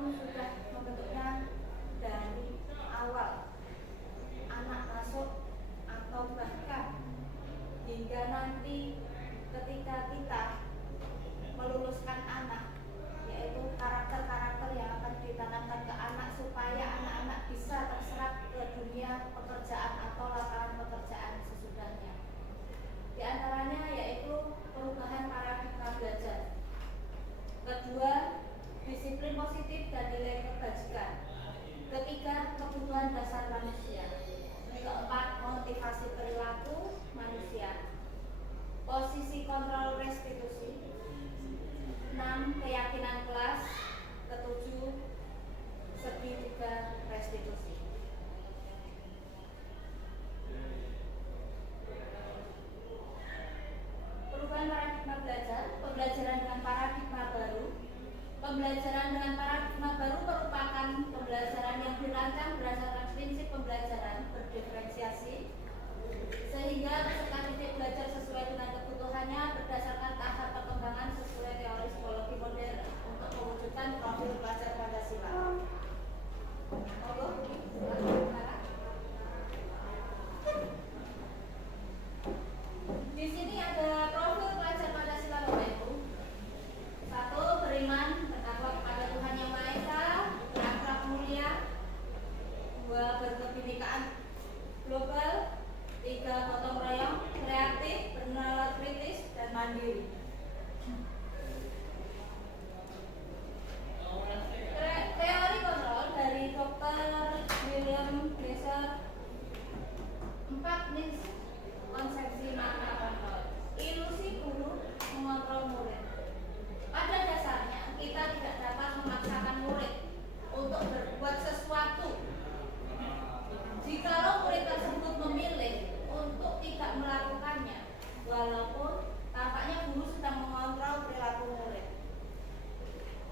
pun sudah membentuknya dari awal, anak masuk atau bahkan hingga nanti ketika kita meluluskan anak, yaitu karakter-karakter yang akan ditanamkan ke anak supaya anak-anak bisa terserap ke dunia pekerjaan atau lapangan pekerjaan sesudahnya. Di antaranya yaitu perubahan paradigma belajar. Kedua, disiplin positif dan nilai kebajikan. Ketiga, kebutuhan dasar manusia. Keempat, motivasi perilaku manusia. Posisi kontrol restitusi. 6. Keyakinan kelas. Ketujuh, segitiga restitusi. Perubahan paradigma belajar, pembelajaran dengan paradigma baru. Pembelajaran dengan paradigma baru merupakan pembelajaran yang dirancang berdasarkan prinsip pembelajaran berdiferensiasi, sehingga peserta didik belajar sesuai dengan kebutuhannya berdasarkan tahap perkembangan sesuai teori psikologi modern untuk mewujudkan profil pelajar Pancasila. Di sini ada profil pelajar Pancasila, Bapak Ibu. 1. Beriman, bertakwa kepada Tuhan Yang Maha Esa, berakhlak mulia. 2. Berkebinekaan global. 3. Gotong royong, kreatif, bernalar kritis, dan mandiri. Teori kontrol dari Dr. William Glasser. 4 konsepsi makna kontrol. Ilusi guru mengontrol murid. Pada dasarnya kita tidak dapat memaksakan murid untuk berbuat sesuatu. Jikalau murid tersebut memilih untuk tidak melakukannya, walaupun tampaknya guru sedang mengontrol perilaku murid.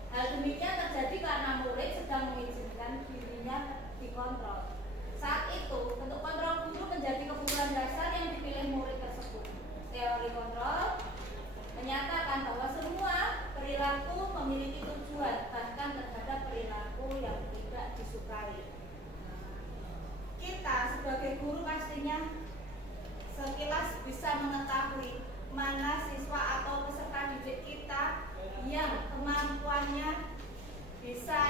Hal demikian terjadi karena murid sedang mengizinkan dirinya dikontrol. Saat itu, bentuk kontrol guru menjadi kebutuhan dasar yang dipilih murid tersebut. Teori kontrol menyatakan bahwa semua perilaku memiliki tujuan, bahkan terhadap perilaku yang tidak disukai. Kita sebagai guru pastinya sekilas bisa mengetahui mana siswa atau peserta didik kita yang kemampuannya bisa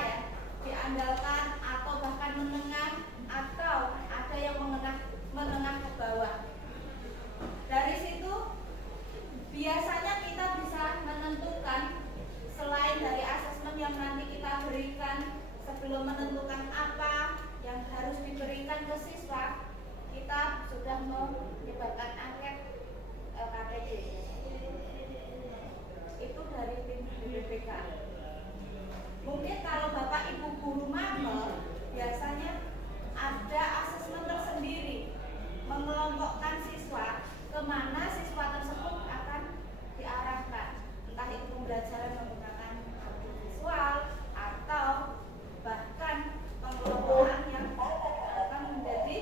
diandalkan atau bahkan menengah, atau ada yang menengah ke bawah. Dari situ biasanya kita bisa menentukan, selain dari asesmen yang nanti kita berikan sebelum menentukan apa yang harus diberikan ke siswa, kita sudah menyebarkan angket KPD. Itu dari tim BPK. Mungkin kalau Bapak Ibu guru mapel, biasanya ada asesmen tersendiri mengelompokkan siswa kemana siswa tersebut akan diarahkan, entah itu pembelajaran menggunakan visual atau bahkan pengelompokan yang akan menjadi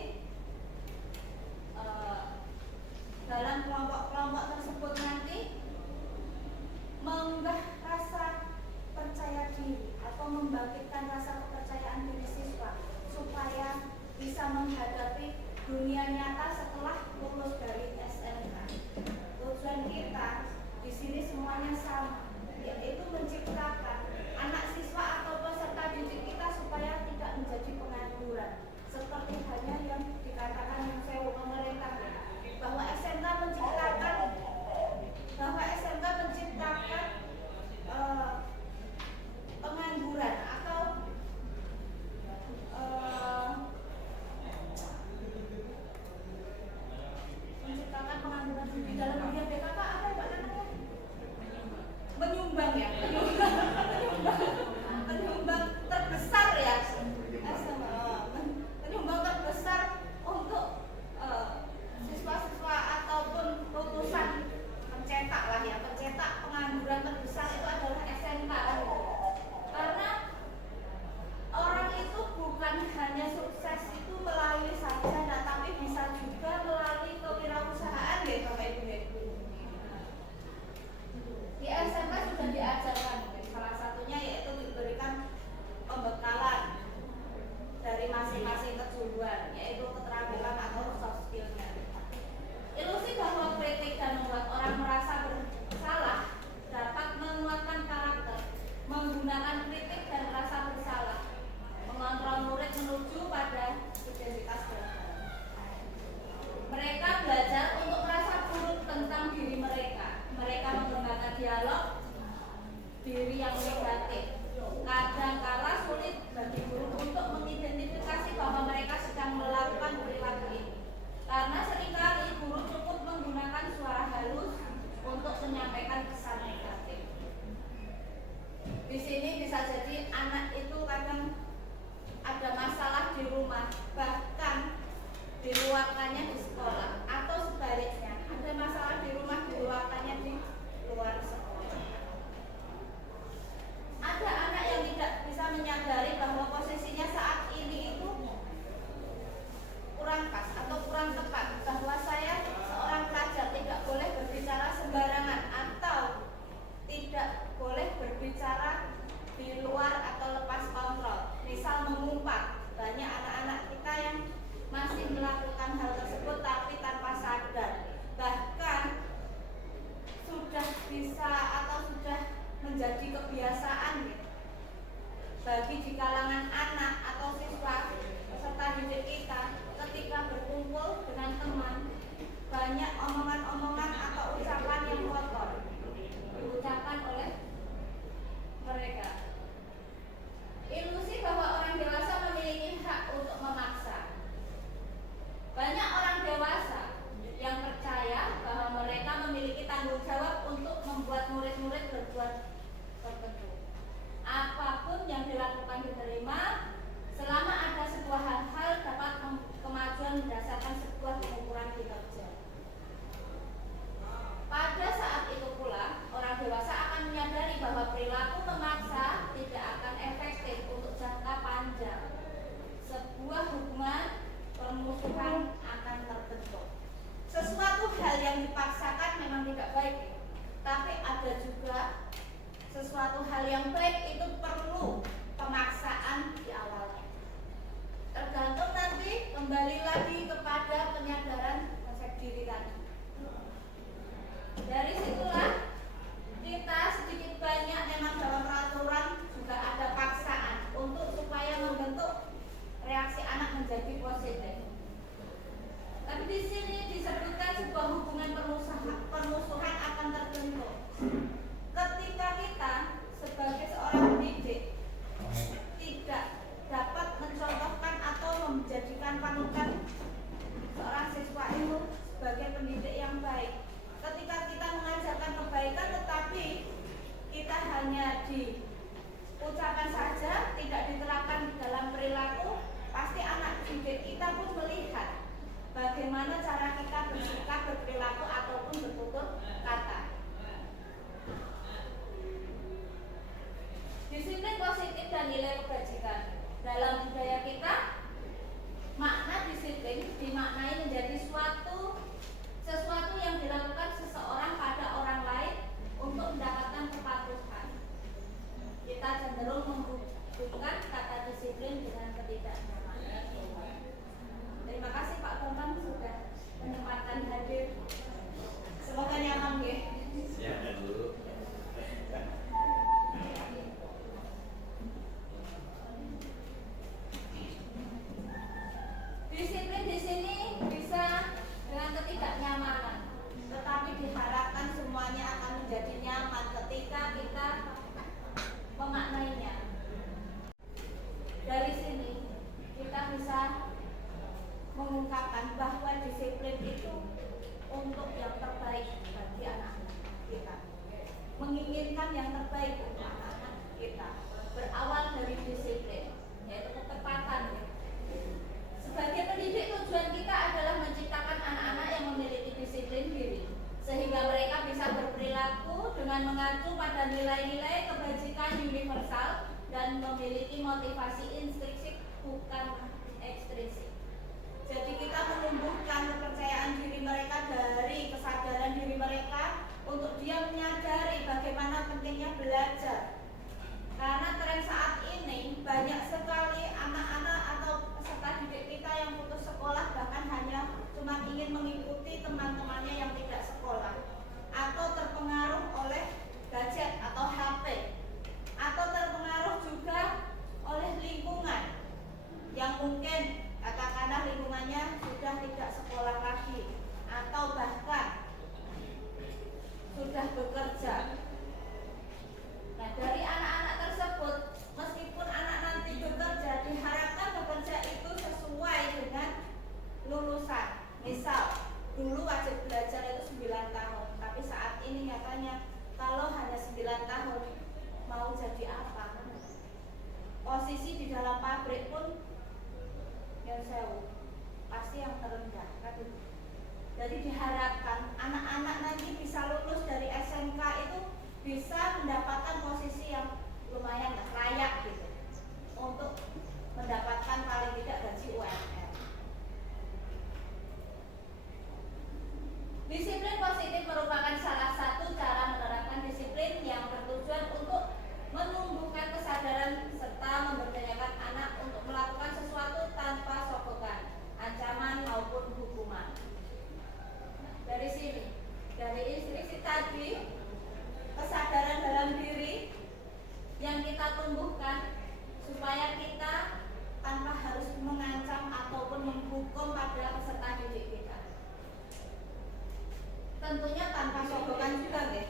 dalam kelompok-kelompok tersebut nanti mengunggah rasa percaya diri atau membangkitkan rasa kepercayaan diri siswa supaya bisa menghadapi dunia nyata setelah lulus dari SMK. Tujuan kita di sini semuanya sama, yaitu menciptakan anak siswa atau peserta didik kita supaya tidak menjadi pengangguran. Seperti halnya yang dikatakan oleh pemerintah, bahwa SMK menciptakan pengangguran atau menciptakan pengangguran di dalam dunia PKK apa ya Pak namanya? anak itu kadang ada masalah di rumah, bahkan diluapkannya di sekolah, atau sebaliknya ada masalah di rumah diluapkannya di luar sekolah. Ada anak yang tidak bisa menyadari bahwa posisinya saat ini itu kurang pas atau kurang tepat, bahwa saya seorang pelajar tidak boleh berbicara sembarangan atau tidak boleh berbicara di luar atau lepas kontrol, misal mengumpat. Banyak anak-anak kita yang masih melakukan hal tersebut tapi tanpa sadar, bahkan sudah bisa atau sudah menjadi kebiasaan gitu, bagi di kalangan anak atau siswa peserta didik kita. Ketika berkumpul dengan teman, banyak omongan-omongan atau ucapan yang kotor diucapkan oleh mereka. Ilusi bahwa orang dewasa memiliki hak untuk memaksa. Banyak orang dewasa yang percaya bahwa mereka memiliki tanggung jawab untuk membuat murid-murid berbuat tertentu. Apapun yang dilakukan diterima selama ada sebuah hal-hal dapat kemajuan berdasarkan sebuah pengukuran kinerja. Pada saat itu pula, orang dewasa akan menyadari bahwa perilaku memaksa tidak akan efektif untuk jangka panjang. Sebuah hubungan permusuhan akan terbentuk. Sesuatu hal yang dipaksakan memang tidak baik, tapi ada juga sesuatu hal yang baik itu perlu pemaksaan di awalnya. Tergantung nanti kembali lagi kepada penyadaran konsep diri tadi. Dari situlah kita sedikit banyak memang dalam peraturan juga ada paksaan untuk supaya membentuk reaksi anak menjadi positif. Tapi di sini disebutkan sebuah hubungan permusuhan akan terbentuk ketika kita sebagai seorang pendidik tidak dapat mencontohkan atau menjadikan panutan seorang siswa itu sebagai pendidik yang baik. Ketika kita mengajarkan kebaikan tetapi kita hanya diucapkan saja, tidak diterapkan dalam perilaku, pasti anak didik kita pun melihat bagaimana cara kita bersikap, berperilaku ataupun bertutur kata. Disiplin positif dan nilai kebajikan. Dalam budaya kita, makna disiplin dimaknai menjadi sesuatu yang dilakukan seseorang pada orang lain untuk mendapatkan kepatuhan. Kita cenderung menghubungkan kata disiplin dengan ketidaknyamanan. Terima kasih Pak Bambang sudah menyempatkan hadir. Semoga nyaman ya. Silakan dulu. Disiplin di sini bisa dengan ketidaknyamanan, tetapi diharapkan semuanya akan menjadi nyaman ketika kita memaknainya. Dari sini kita bisa mengungkapkan bahwa disiplin itu untuk yang terbaik bagi anak-anak kita, menginginkan yang terbaik untuk anak-anak kita, berawal dari disiplin, yaitu ketepatan. Sebagai pendidik, tujuan kita adalah menciptakan anak-anak yang memiliki disiplin diri, sehingga mereka bisa berperilaku dengan mengacu pada nilai-nilai kebajikan universal dan memiliki motivasi intrinsik bukan ekstrinsik. Jadi kita menumbuhkan kepercayaan diri mereka dari kesadaran diri mereka untuk dia menyadari bagaimana pentingnya belajar. Karena tren saat ini banyak sekali anak-anak atau peserta didik kita yang putus sekolah, bahkan hanya cuma ingin mengikuti teman-temannya yang tidak sekolah, atau terpengaruh oleh gadget atau HP, atau terpengaruh juga oleh lingkungan yang mungkin katakanlah lingkungannya sudah tidak sekolah lagi atau bahkan sudah bekerja. Nah, dari anak-anak tersebut posisi di dalam pabrik pun yang sewu pasti yang terendah kan itu. Jadi diharapkan anak-anak nanti bisa lulus dari SMK itu bisa mendapatkan posisi yang lumayan layak gitu untuk mendapatkan paling tidak gaji UMR. Disiplin positif merupakan salah satu cara menerapkan disiplin yang bertujuan untuk menumbuhkan kesadaran serta memberdayakan anak untuk melakukan sesuatu tanpa sokokan, ancaman maupun hukuman. Dari sini, dari instruksi tadi, kesadaran dalam diri yang kita tumbuhkan supaya kita tanpa harus mengancam ataupun menghukum pada peserta didik kita. Tentunya tanpa sogokan juga deh,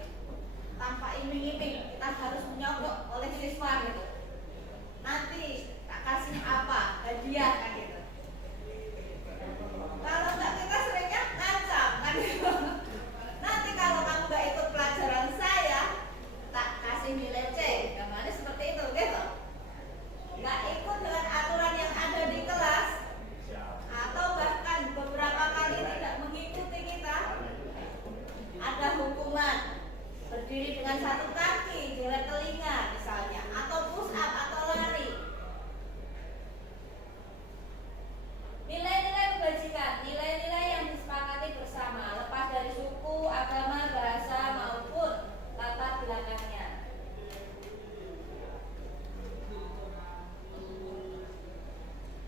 tanpa iming-iming kita harus menyogok oleh siswa gitu. Nanti tak kasih apa, hadiah kan gitu. Kalau enggak kita seringnya ngancam kan gitu. Nanti kalau kamu enggak ikut pelajaran saya, tak kasih nilai C. Gambarnya seperti itu gitu. Enggak ikut dengan aturan yang ada di kelas, atau bahkan beberapa kali tidak mengikuti kita, ada hukuman berdiri dengan satu kaki, jelek telinga misalnya, atau push up atau lari. Nilai-nilai kebajikan, nilai-nilai yang disepakati bersama, lepas dari suku, agama, bahasa maupun latar belakangnya.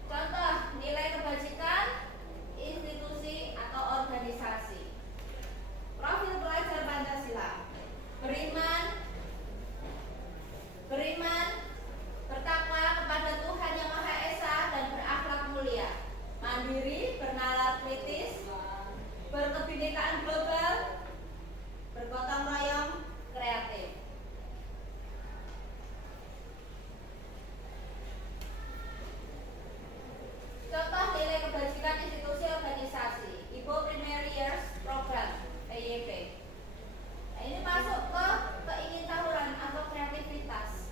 Contoh nilai kebajikan institusi atau organisasi. Profil pelajar Pancasila: beriman, bertakwa kepada Tuhan Yang Maha Esa dan berakhlak mulia, mandiri, bernalar kritis, berkebinekaan global, bergotong royong, kreatif. Contoh nilai kebajikan institusi organisasi, Ibo Primary Years Program (PYP). Nah, ini masuk ke keingintahuan atau kreativitas,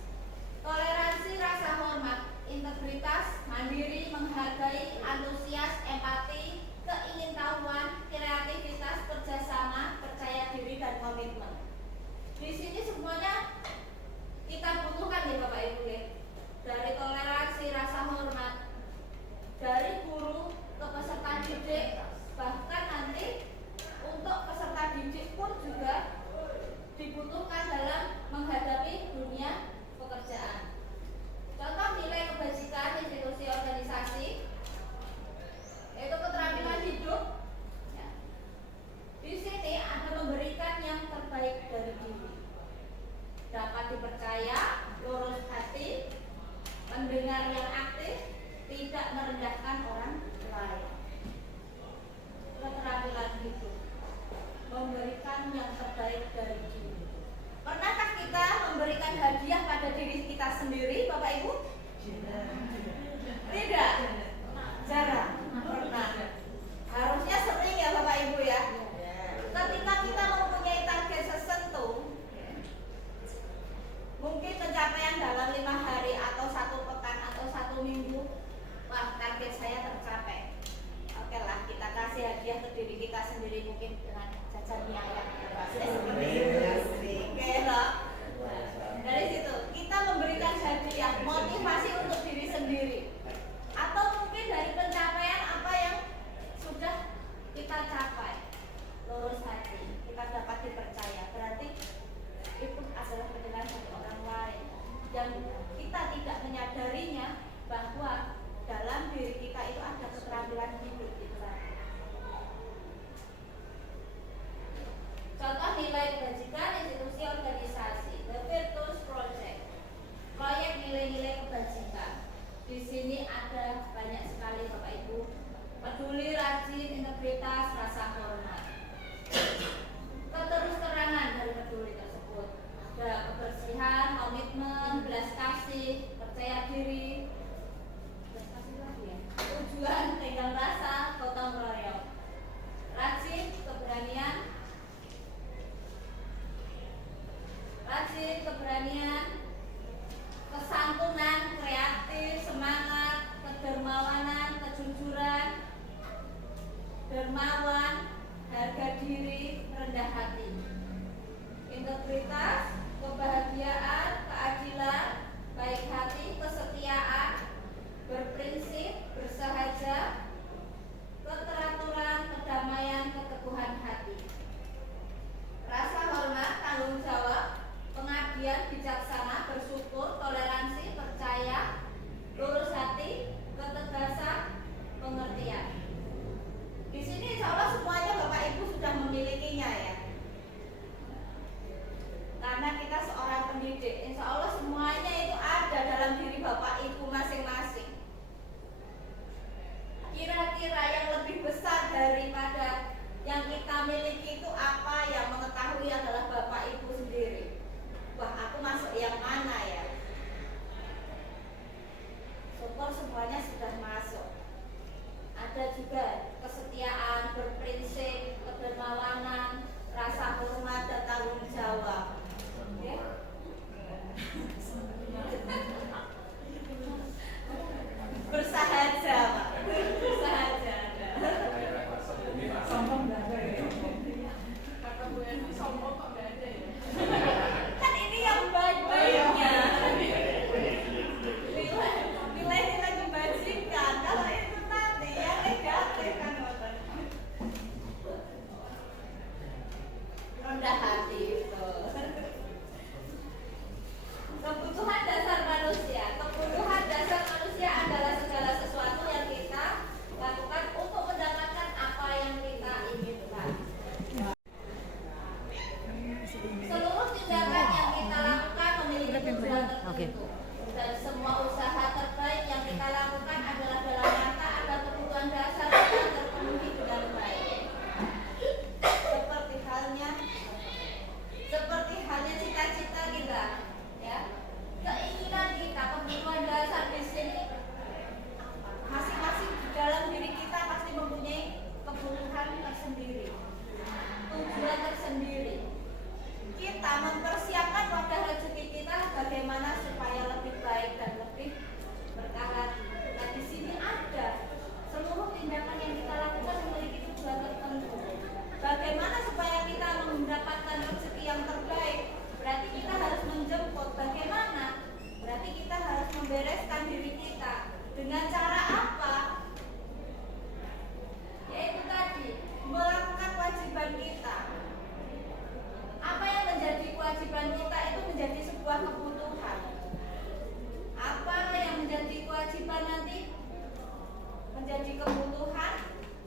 toleransi, rasa hormat, integritas, mandiri, menghargai, antusias, empati, keingintahuan, kreativitas, kerjasama, percaya diri dan komitmen. Di sini semuanya kita butuhkan ya Bapak Ibu ya. Dari toleransi, rasa hormat, dari guru ke peserta didik, bahkan nanti untuk peserta didik pun juga dibutuhkan dalam menghadapi dunia pekerjaan. Contoh nilai kebajikan institusi organisasi yaitu keterampilan hidup. Ya. Di sini ada memberikan yang terbaik dari diri, dapat dipercaya, lurus hati, mendengar yang aktif, tidak merendahkan orang lain. Keterampilan hidup, memberikan yang terbaik dari diri. Pernahkah kita memberikan hadiah pada diri kita sendiri, Bapak Ibu? Tidak. Jarang. Pernah. Harusnya sering ya Bapak Ibu ya. Ketika kita mempunyai target tertentu, mungkin pencapaian dalam 5 hari atau 1 pekan atau 1 minggu, wah target saya tercapai. Oke lah, kita kasih hadiah ke diri kita sendiri, mungkin dengan jajan mie ayam. Dari situ kita memberikan hadiah, motivasi untuk diri sendiri, atau mungkin dari pencapaian apa yang sudah kita capai, lurus hati, kita dapat dipercaya. Berarti itu adalah penilaian dari orang lain yang kita tidak menyadarinya bahwa dalam diri kita itu ada keterampilan hidup itu. Contoh nilai kebajikan institusi organisasi, The Virtuous Project, proyek nilai-nilai kebajikan. Di sini ada banyak sekali Bapak Ibu. Peduli, rajin, integritas, rasa hormat. Keterus-terangan dari peduli tersebut. Ada kebersihan, komitmen, belas kasih, percaya diri. Belas kasih lagi ya. Tujuan, tenggang rasa, gotong royong. Rajin, keberanian, kesantunan, kreatif, bapak ibu masing-masing. Kira-kira yang lebih besar daripada yang kita miliki itu apa? Yang mengetahui adalah bapak ibu sendiri. Wah, aku masuk yang mana ya? Syukur semuanya sudah masuk. Ada juga kesetiaan, berprinsip, kedermawanan, rasa hormat dan tanggung jawab. Oke? Bersahaja, Pak. Bersahaja. Sombong nggak ada ya? Kata Bu Eni sombong kok nggak ada ya? Kan ini yang baik-baiknya. Nilai-nilai kebajikan. Kalau itu nanti yang negatif kan, Bapak. Rendah hati itu. Kebutuhan dasar manusia. Kebutuhan dasar manusia adalah segala sesuatu yang kita lakukan untuk mendapatkan apa yang kita inginkan. Seluruh tindakan yang kita lakukan memiliki tujuan tertentu. Dan semua usaha terbaik yang kita lakukan adalah dalam rangka agar kebutuhan dasar kita terpenuhi dengan baik. Seperti halnya cita-cita kita, ya. Keinginan kita, kebutuhan dasar di sini masing-masing di dalam diri kita pasti mempunyai kebutuhan tersendiri, tujuan tersendiri. Kita mempersiapkan wadah rezeki kita bagaimana supaya lebih baik dan lebih berkah lagi. Nah, di sini ada seluruh tindakan yang kita lakukan memiliki tujuan tertentu. Bagaimana supaya kita mendapatkan rezeki yang terbaik? Berarti kita harus menjemput. Bagaimana? Berarti kita harus membereskan diri kita. Dengan cara apa? Yaitu tadi, melakukan kewajiban kita. Apa yang menjadi kewajiban kita itu menjadi sebuah kebutuhan. Apa yang menjadi kewajiban nanti? Menjadi kebutuhan,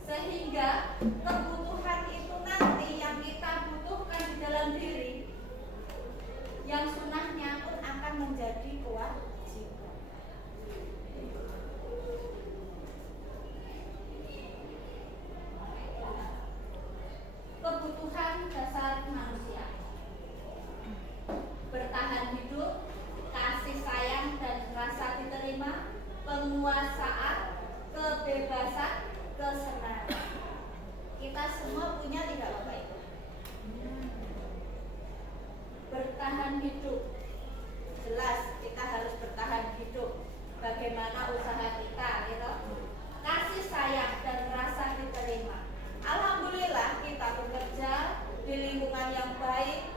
sehingga kebutuhan itu nanti yang kita butuhkan di dalam diri, yang sunnahnya pun akan menjadi kewajiban. Kebutuhan dasar manusia: bertahan hidup, kasih sayang dan rasa diterima, penguasaan, kebebasan, kesenangan. Kita semua punya tidak, Bapak Ibu? Bertahan hidup, jelas kita harus bertahan hidup. Bagaimana usaha kita, gitu. Kasih sayang dan rasa diterima. Alhamdulillah kita bekerja di lingkungan yang baik,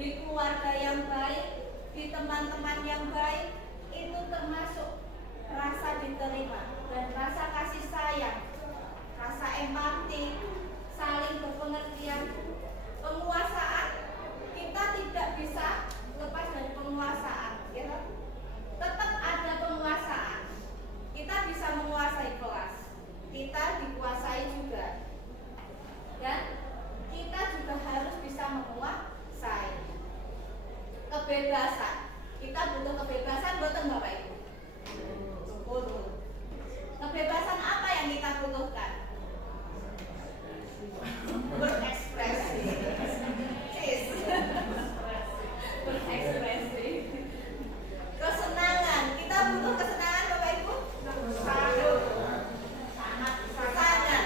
di keluarga yang baik, di teman-teman yang baik. Itu termasuk rasa diterima dan rasa kasih sayang, rasa empati, saling berpengertian. Penguasaan, kita tidak bisa lepas dari penguasaan, ya. Tetap ada penguasaan. Kita bisa menguasai kelas, kita dikuasai juga, dan kita juga harus bisa menguasai kebebasan. Kita butuh kebebasan, betul Bapak Ibu? Butuh. Kebebasan apa yang kita butuhkan? Berekspresi. Berekspresi. Kesenangan. Kita butuh kesenangan, Bapak Ibu? Sangat.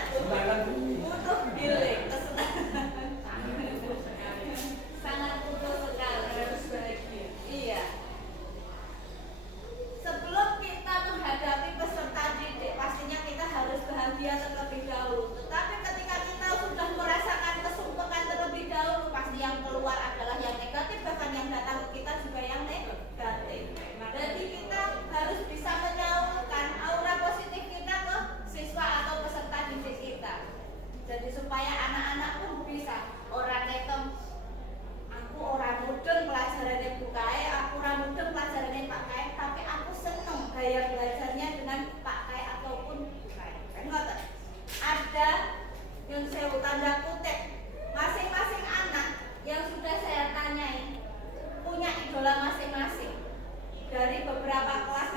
Butuh healing, kesenangan. Sangat butuh sekali. Harus bahagia. Iya. Sebelum kita menghadapi peserta didik, pastinya kita harus bahagia terlebih dahulu. Tetapi ketika kita sudah merasakan kesumpekan terlebih dahulu, pasti yang keluar adalah yang negatif, bahkan yang datang ke kita juga yang negatif. Jadi kita harus bisa menyalurkan aura positif kita ke siswa atau peserta didik kita. Jadi supaya anak-anak pun bisa orang itu, aku orang mudeng pelajarannya Bu Kae, aku orang mudeng pelajarannya Pak Kae, tapi aku seneng gaya belajarnya dengan Pak Kae ataupun Bu Kae. Kan ngoten. Ada yang saya tanda kutip, masing-masing anak yang sudah saya tanyai punya idola masing-masing. Dari beberapa kelas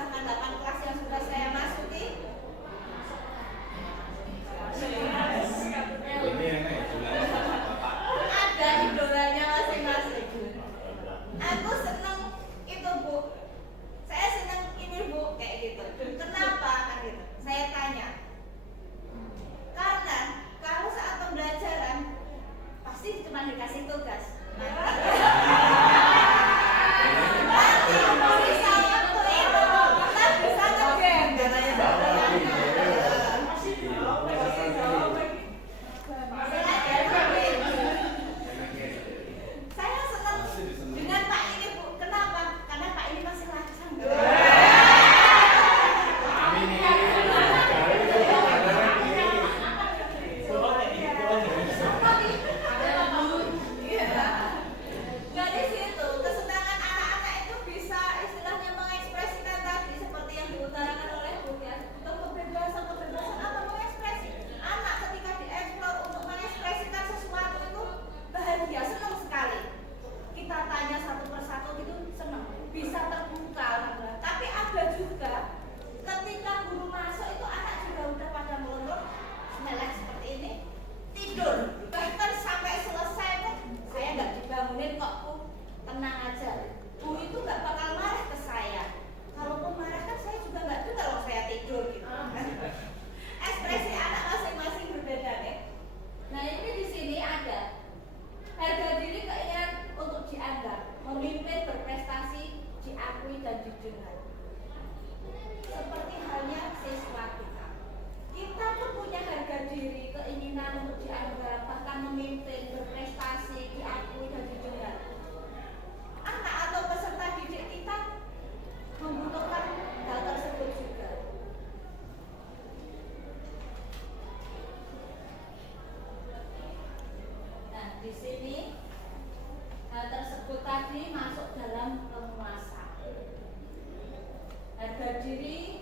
harga diri,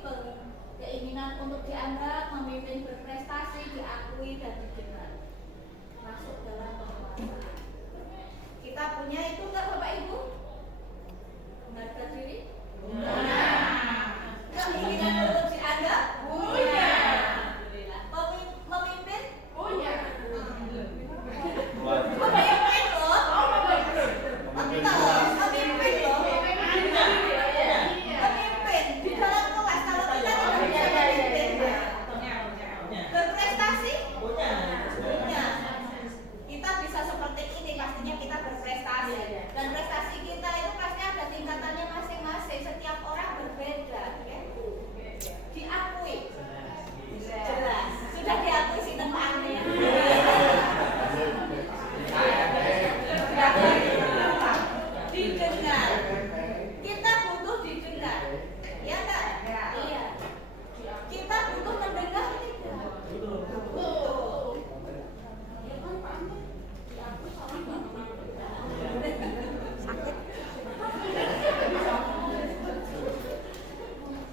keinginan untuk dianggap, memimpin, berprestasi, diakui dan didengar. Masuk dalam penguasaan. Kita punya itu enggak Bapak Ibu? Harga diri? Punya. Keinginan untuk dianggap? Punya. Alhamdulillah. Memimpin? Punya. Memimpin loh. Memimpin loh. Memimpin di dalam kelas. Kalau kita tidak bisa memimpin, berprestasi? Punya. Kita bisa seperti ini, pastinya kita berprestasi. Dan prestasi kita itu pasti ada tingkatannya masing-masing. Setiap orang berbeda, ya. Diakui. Jelas. Sudah diakui sih tempatnya. Didengar. Kita butuh didengar. Ya enggak? Iya. Kita butuh mendengar tidak? Butuh.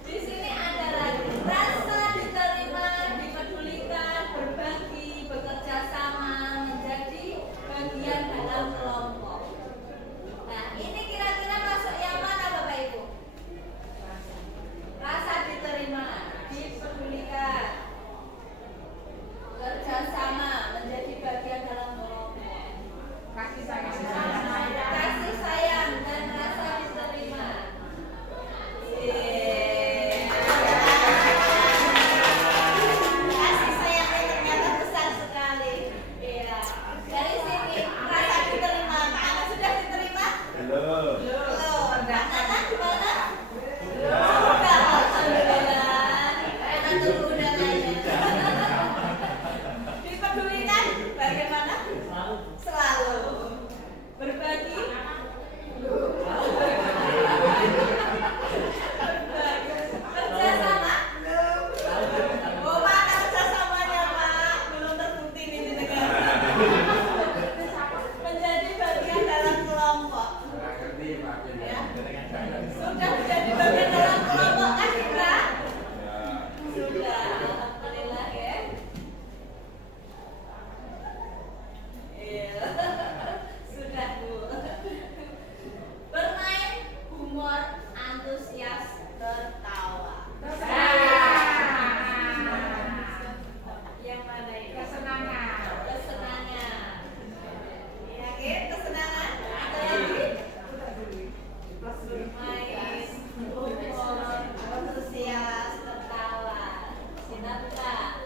Di sini ada lagi rasa diterima, dipedulikan, berbagi, bekerja sama, menjadi bagian dalam kelompok. Nah, ini kira-kira masuk yang mana Bapak Ibu? Rasa diterima, dipedulikan, bekerja sama, menjadi bagian dalam kelompok. Kasih sayang dan rasa diterima. Kasih sayangnya ternyata besar sekali. Iya. Dari sini rasa diterima. Anak sudah diterima? Belum. Anak gimana? Sudah. Alhamdulillah. Anak tunggu undangannya. Dipedulikan? Bagaimana? Selalu. Berbagi? Kerja sama? Oh, mana kerja samanya Pak? Belum terbukti nih di negara. Menjadi bagian dalam kelompok. Ya. Sudah menjadi bagian dalam kelompok kan kita? Sudah. Alhamdulillah ya. Iya. Sudah Bu. Bermain, humor, antusias, tertawa. Yang mana ini? Kesenangan. Iya, oke, kesenangan. Ada lagi? Bermain, humor, antusias, tertawa. Sinar buka.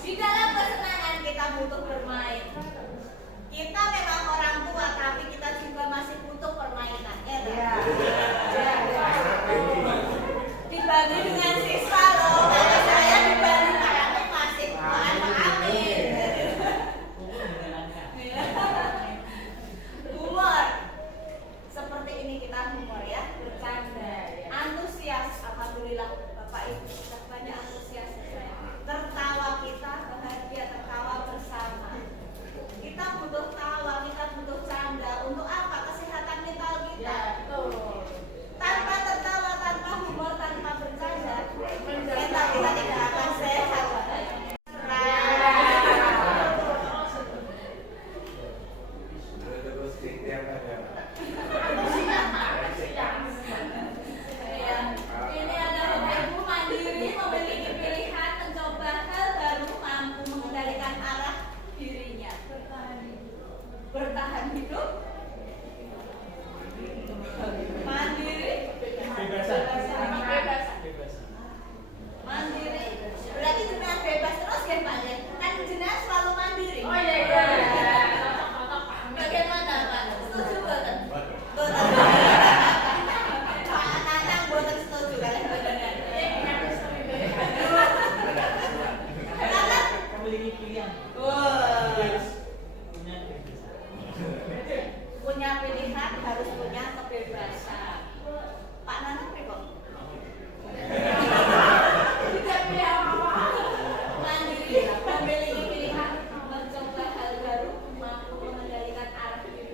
Di dalam kesenangan kita butuh bermain. Kita memang orang tua, tapi kita juga masih butuh permainan, ya kan? Dibanding dengan siswa loh, kalau saya dibanding anaknya masih amin. Humor. Seperti ini kita humor ya, bercanda. Antusias, alhamdulillah Bapak Ibu sudah banyak antusias. Tertawa kita bahagia, tertawa bersama. Kita butuh tawa, kita butuh canda. Untuk apa? Kesehatan mental kita. Tanpa tertawa, tanpa humor, tanpa bercanda, mental kita tidak akan sehat. Ini ada Bapak Ibu mandiri, memiliki pilihan, mencoba hal baru, mampu mengendalikan arah dirinya. Bertahan hidup. Mandiri. Mandiri. Berarti jenengan bebas terus ya Pak ya? Kan jenengan selalu mandiri. Oh iya. Bagaimana Pak? Setuju kan? Betul. Pak Nanang boten setuju kalian beneran. Kenapa? Memiliki pilihan. Punya pilihan, harus punya kebebasan. Pak Nanang kok? Tidak pilih apa-apa. Mandiri, memiliki pilihan, mencoba hal baru, mampu mengendalikan arah diri.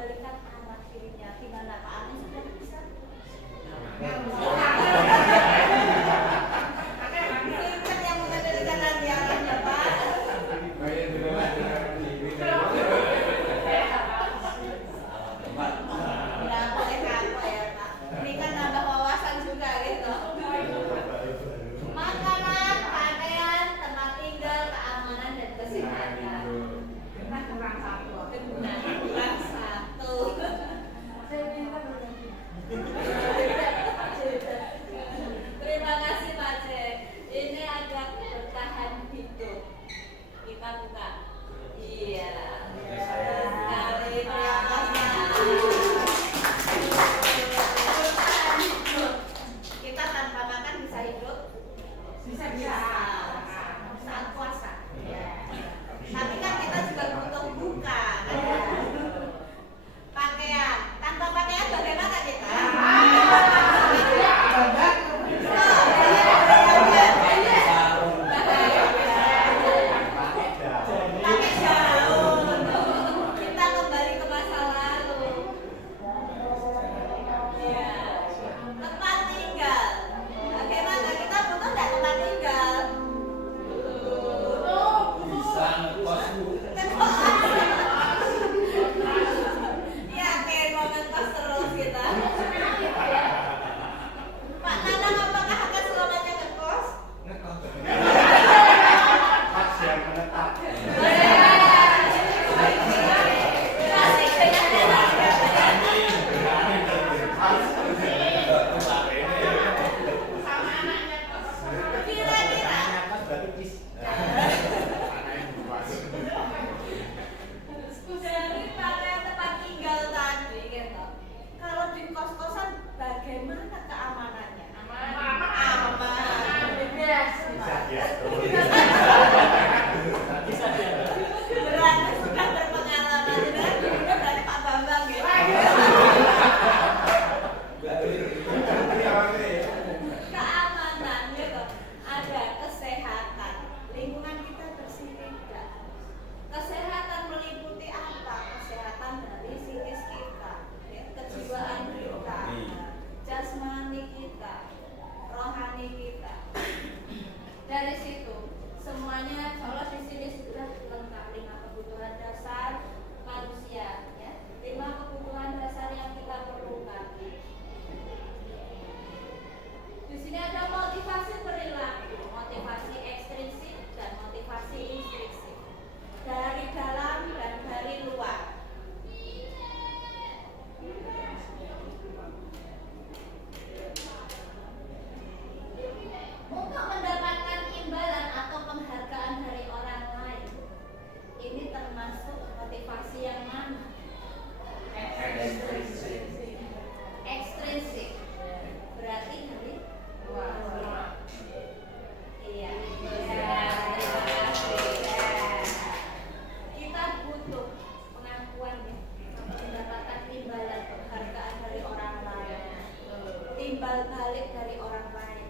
mengendalikan anak dirinya. Gimana Pak Anies sudah bisa? Pinter yang mengendalikan anaknya Pak. Nggak boleh apa ya Pak. Ini kan nambah wawasan juga gitu. Makanan, pakaian, tempat tinggal, keamanan dan kesehatan. Benar, kurang satu. Terima kasih Pak Cek. Ini agak bertahan hidup. Kita buka. Iya. Sekali terima kasih. Bertahan hidup. Kita tanpa makan bisa hidup? Bisa. Saat puasa. Tapi kan kita juga butuh buka. Pakaian. Tanpa pakaian bagaimana kita? Pakai gaun. Kita kembali ke masa lalu. Iya. Tempat tinggal. Bagaimana? Kita butuh nggak tempat tinggal? Bisa ngekos Bu. Yakin mau ngekos terus kita? Pak Nanang apakah akan selamanya ngekos? Pas yang menetap. Asik dengan sama anaknya kos. kira-kira dari pakaian tempat tinggal tadi gitu. Kalau di kos-kosan bagaimana keamanannya? Aman. Berarti sudah berpengalaman dan dulunya berarti Pak Bambang gitu. Keamanan gitu. Ada kesehatan. Lingkungan kita bersih tidak? Kesehatan meliputi apa? Kesehatan dari psikis kita, kejiwaan kita, jasmani kita, rohani kita. Dari situ semuanya kalau di sini sudah lengkap 5 kebutuhan dasar manusia, ya. 5 kebutuhan dasar yang kita perlukan. Di sini ada motivasi perilaku, motivasi ekstrinsik dan motivasi intrinsik. Dari dalam dan dari luar. Untuk mendapatkan imbalan atau penghargaan dari orang lain, ini termasuk motivasi yang mana? Ekstrinsik. Berarti dari luar. Iya. Terima kasih. Kita butuh pengakuan ya, mendapatkan imbalan penghargaan dari orang lain, timbal balik dari orang lain.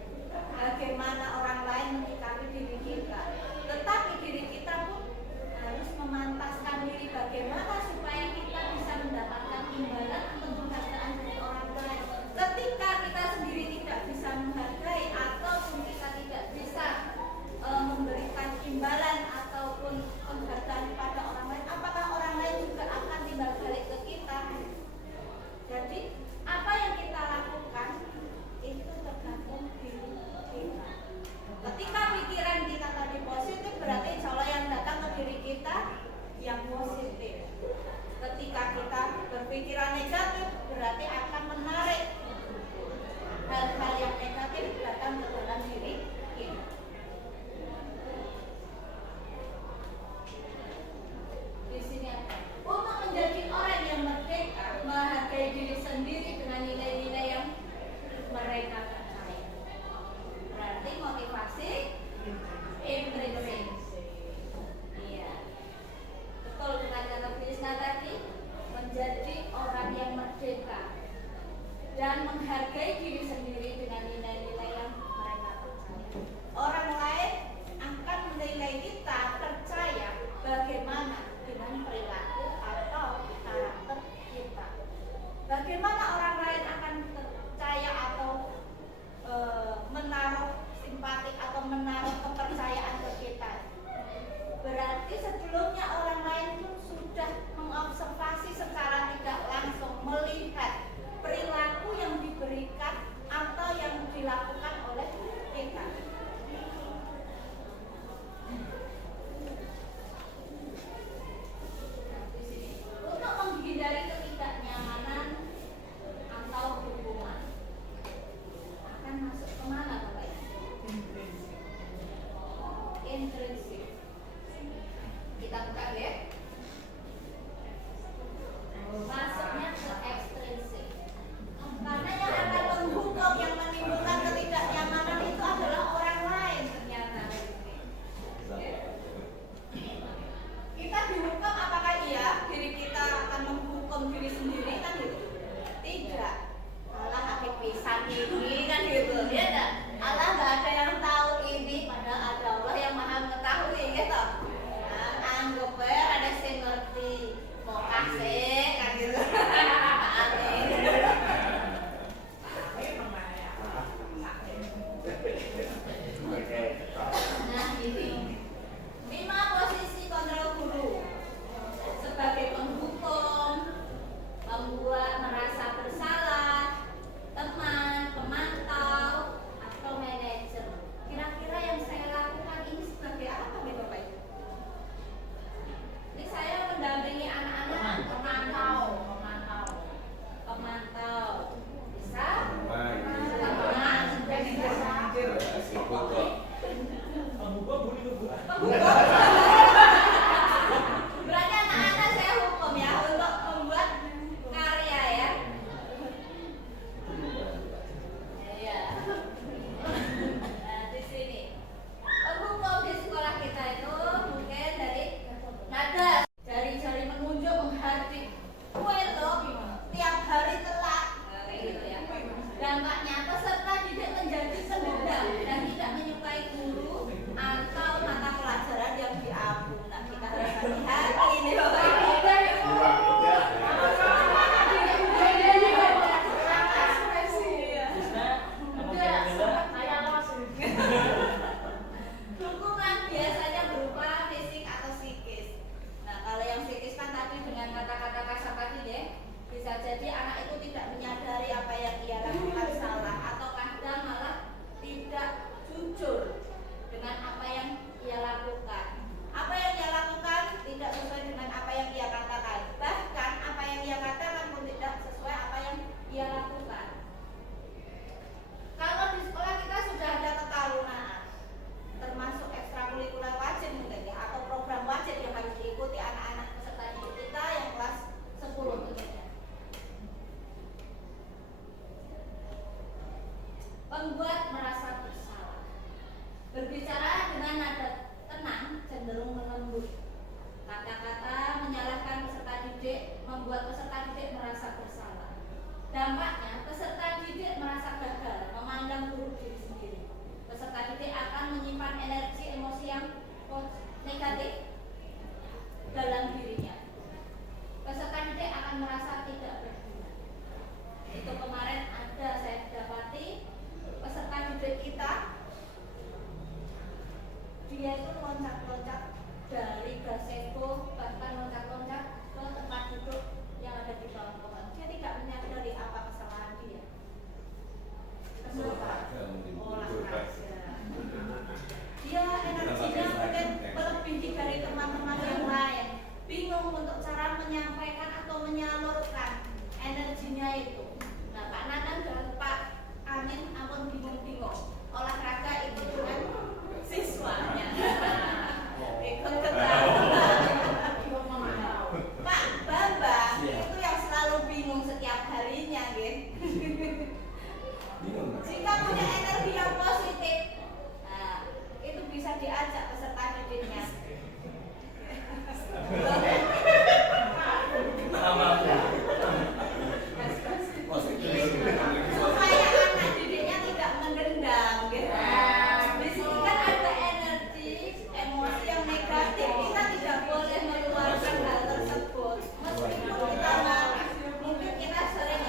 Bagaimana orang lain menyikapi diri kita, tetapi diri kita pun harus memantaskan diri bagaimana supaya kita bisa mendapatkan imbalan atau penghargaan dari orang lain. Ketika kita sendiri tidak bisa menghargai ataupun kita tidak bisa memberikan imbalan ataupun penghargaan kepada orang lain, apakah orang lain juga akan timbal balik ke kita? Jadi apa yang kita lakukan itu tergantung diri kita. Ketika pikiran kita tadi positif, berarti insya Allah yang datang ke diri kita yang positif. Ketika kita berpikiran negatif, berarti akan menarik hal-hal yang negatif datang ke dalam diri kita. Di sini ada untuk menjadi orang yang merdeka, menghargai diri sendiri dengan nilai-nilai yang mereka percaya. Berarti motivasi intrinsik. Iya. Betul dengan kata Krishna tadi, menjadi orang yang merdeka dan menghargai diri sendiri dengan nilai-nilai yang mereka percaya. Orang lain akan menilai kita percaya bagaimana dengan perilaku atau karakter kita. Bagaimana orang lain akan percaya atau menaruh simpatik atau menaruh kepercayaan ke kita? Berarti sebelumnya orang lain pun sudah mengobservasi secara tidak langsung, melihat perilaku yang diberikan atau yang dilakukan oleh kita. Untuk menghindari ketidaknyamanan atau hukuman, akan masuk kemana Bapak Ibu? Intrinsik. Kita buka ya. Masuknya ke ekstrinsik. Karena yang akan menghukum, yang menimbulkan ketidaknyamanan itu adalah orang lain ternyata. Kita dihukum apakah iya diri kita akan menghukum diri sendiri kan gitu? Tidak. Allah hakik pisan ini kan gitu. Ya enggak? Allah enggak ada yang tahu ini, padahal ada Allah yang Maha mengetahui gitu. Nah, anggap aja ada yang ngerti. Mau kasih kan gitu. Amin. Nah, ini 5 posisi kontrol guru sebagai penghukum, membuat merasa bersalah, teman, pemantau, atau manajer. Kira-kira yang saya lakukan ini sebagai apa nih Bapak Ibu? Ini saya mendampingi anak-anak pemantau. Bisa? Berarti anak-anak saya hukum ya untuk membuat karya ya. Iya. Nah, di sini penghukum di sekolah kita itu mungkin dari nada, jari-jari menunjuk, menghardik. Kue loh, tiap hari telat. Nah, kayak gitu ya. Dampaknya peserta didik menjadi pendendam dan tidak menyukai guru atau mata pelajaran yang diampu. Nah, kita harus hati-hati ini Bapak Ibu. Hukuman biasanya berupa fisik atau psikis. Nah, kalau yang psikis kan tadi dengan kata-kata kasar tadi deh, bisa jadi anak itu tidak menyadari apa yang ia lakukan salah atau kadang malah tidak jujur dengan apa yang ia lakukan. Apa yang ia lakukan tidak sesuai dengan apa yang ia katakan. Bahkan apa yang ia katakan pun tidak sesuai apa yang ia lakukan. Kalau di sekolah kita sudah ada ketarunaan, termasuk ekstrakurikuler wajib mungkin ya, atau program wajib yang harus diikuti anak-anak peserta didik kita yang kelas 10 tentunya. Membuat merasa bersalah. Berbicara dengan nada tenang cenderung melembut. Kata-kata menyalahkan peserta didik membuat peserta didik merasa bersalah. Dampaknya peserta didik merasa gagal memandang buruk diri sendiri. Peserta didik akan menyimpan energi emosi yang negatif dalam dirinya. Peserta didik akan merasa tidak berguna. Itu kemarin ada saya dapati peserta didik kita, dia itu loncat-loncat dari gazebo, bahkan loncat-loncat ke tempat duduk yang ada di bawah pohon. Dia tidak menyadari apa kesalahan dia. Kenapa? Olahraga. Dia energinya mungkin melebihi dari teman-teman yang lain. Bingung untuk cara menyampaikan atau menyalurkan energinya itu. Nah, Pak Nanang dan Pak Amin ampun bingung-bingung. Olahraga itu dengan siswanya. Ikut ketawa. Pak Bambang itu yang selalu bingung setiap harinya, gitu. Jika punya energi yang positif, nah, itu bisa diajak peserta didiknya. Supaya anak didiknya tidak mendendam, gitu. Di sini kan ada energi, emosi yang negatif. Kita tidak boleh mengeluarkan hal tersebut. Meskipun kita marah, mungkin kita sering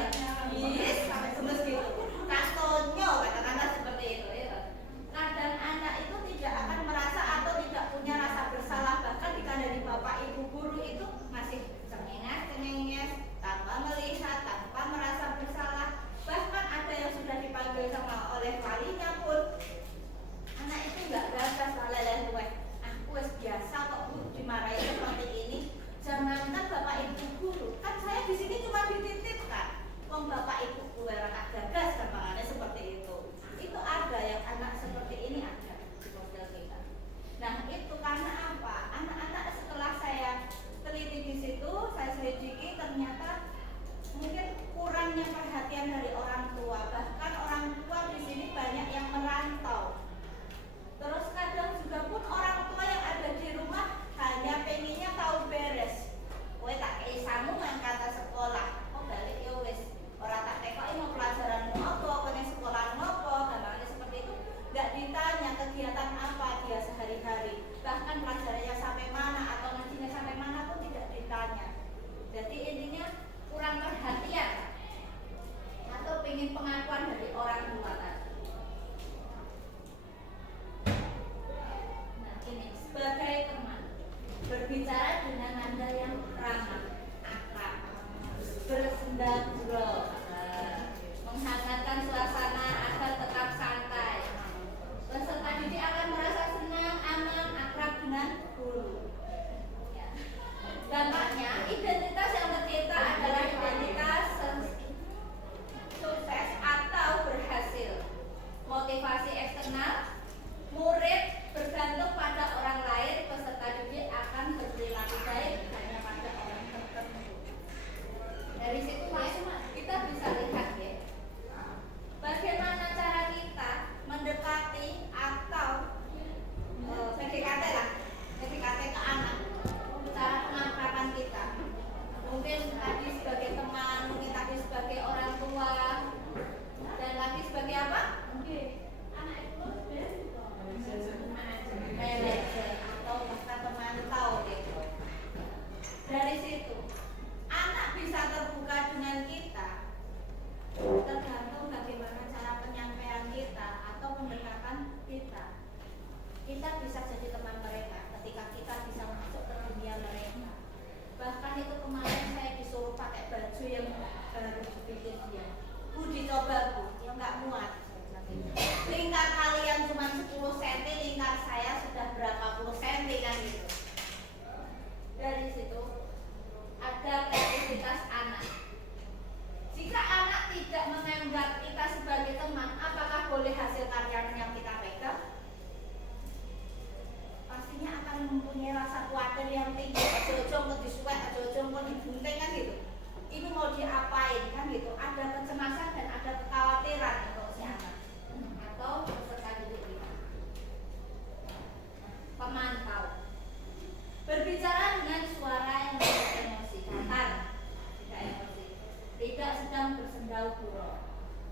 sedang bersendau gurau.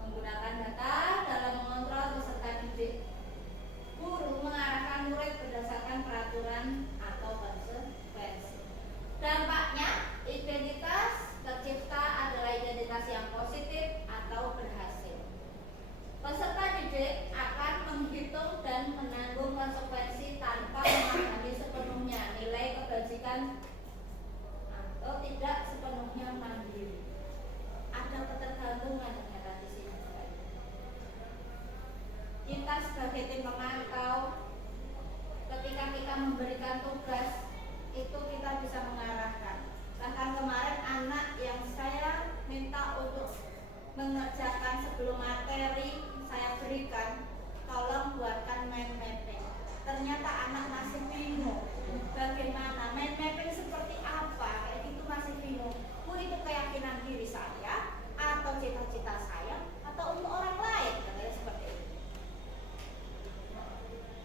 Menggunakan data dalam mengontrol peserta didik, guru mengarahkan murid berdasarkan peraturan atau konsekuensi. Dampaknya, identitas tercipta adalah identitas yang positif atau berhasil. Peserta didik akan menghitung dan menanggung konsekuensi tanpa memahami sepenuhnya nilai kebajikan atau tidak sepenuhnya mandiri. Ada ketergantungan ternyata di sini. Kita sebagai tim pemantau, ketika kita memberikan tugas, itu kita bisa mengarahkan. Bahkan kemarin anak yang saya minta untuk mengerjakan sebelum materi saya berikan, tolong buatkan mind mapping. Ternyata anak masih bingung bagaimana mind mapping seperti apa, kayak gitu masih bingung. Bu, itu keyakinan diri saya atau cita-cita saya atau untuk orang lain, katanya seperti itu.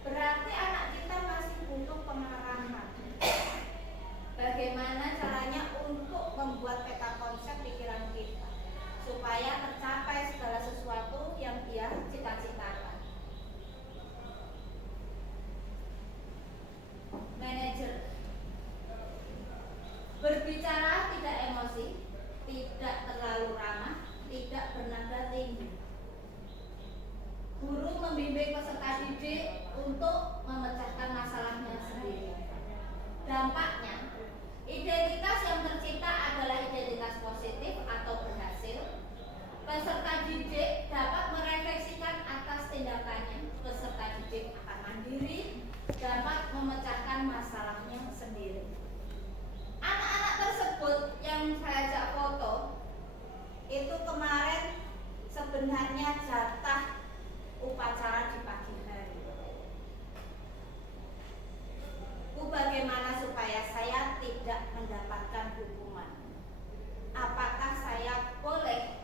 Berarti anak kita masih butuh pengarahan. Bagaimana caranya untuk membuat peta konsep pikiran kita supaya tercapai segala sesuatu yang dia cita-citakan. Manajer berbicara tidak emosi, tidak terlalu ramah, tidak bernada tinggi. Guru membimbing peserta didik untuk memecahkan masalahnya sendiri. Dampaknya, identitas yang tercipta adalah identitas positif atau berhasil. Peserta didik dapat merefleksikan atas tindakannya. Peserta didik akan mandiri, dapat memecahkan masalahnya sendiri. Anak-anak tersebut yang saya ajak foto, itu kemarin sebenarnya jatah upacara di pagi hari. Bagaimana supaya saya tidak mendapatkan hukuman? Apakah saya boleh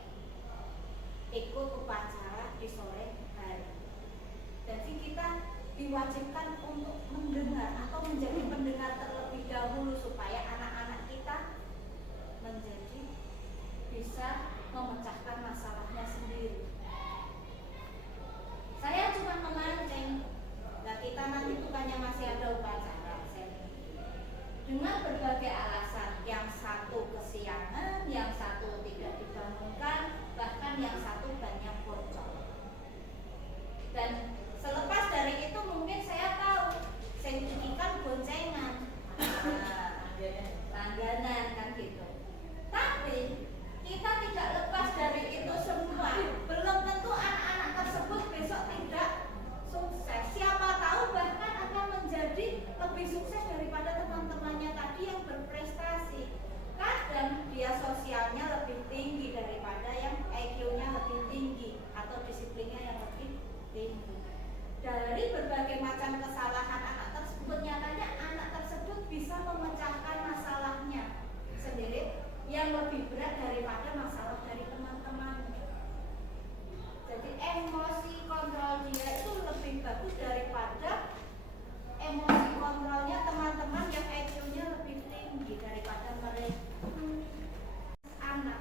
ikut upacara di sore hari? Jadi kita diwajibkan untuk mendengar atau menjadi pendengar terlebih dahulu supaya anak-anak kita menjadi bisa memecahkan masalahnya sendiri. Saya cuma memancing. Nah, kita nanti bukannya masih ada upacara dengan berbagai alasan, yang satu kesiangan, yang satu tidak dibangunkan, bahkan yang satu banyak bocor. Dan selepas dari itu mungkin saya tahu signifikan boncengan, langganan kan gitu. Tapi kita tidak lepas dari itu semua. Belum tentu anak-anak tersebut besok tidak sukses. Siapa tahu bahkan akan menjadi lebih sukses daripada teman-temannya tadi yang berprestasi. Kadang dia sosialnya lebih tinggi daripada yang IQ-nya lebih tinggi atau disiplinnya yang lebih tinggi. Dari berbagai macam kesalahan anak tersebut, nyatanya anak tersebut bisa memecahkan masalahnya sendiri yang lebih berat daripada masalah dari teman-temannya. Jadi emosi kontrol dia itu lebih bagus daripada emosi kontrolnya teman-teman yang IQ-nya lebih tinggi daripada mereka. Anak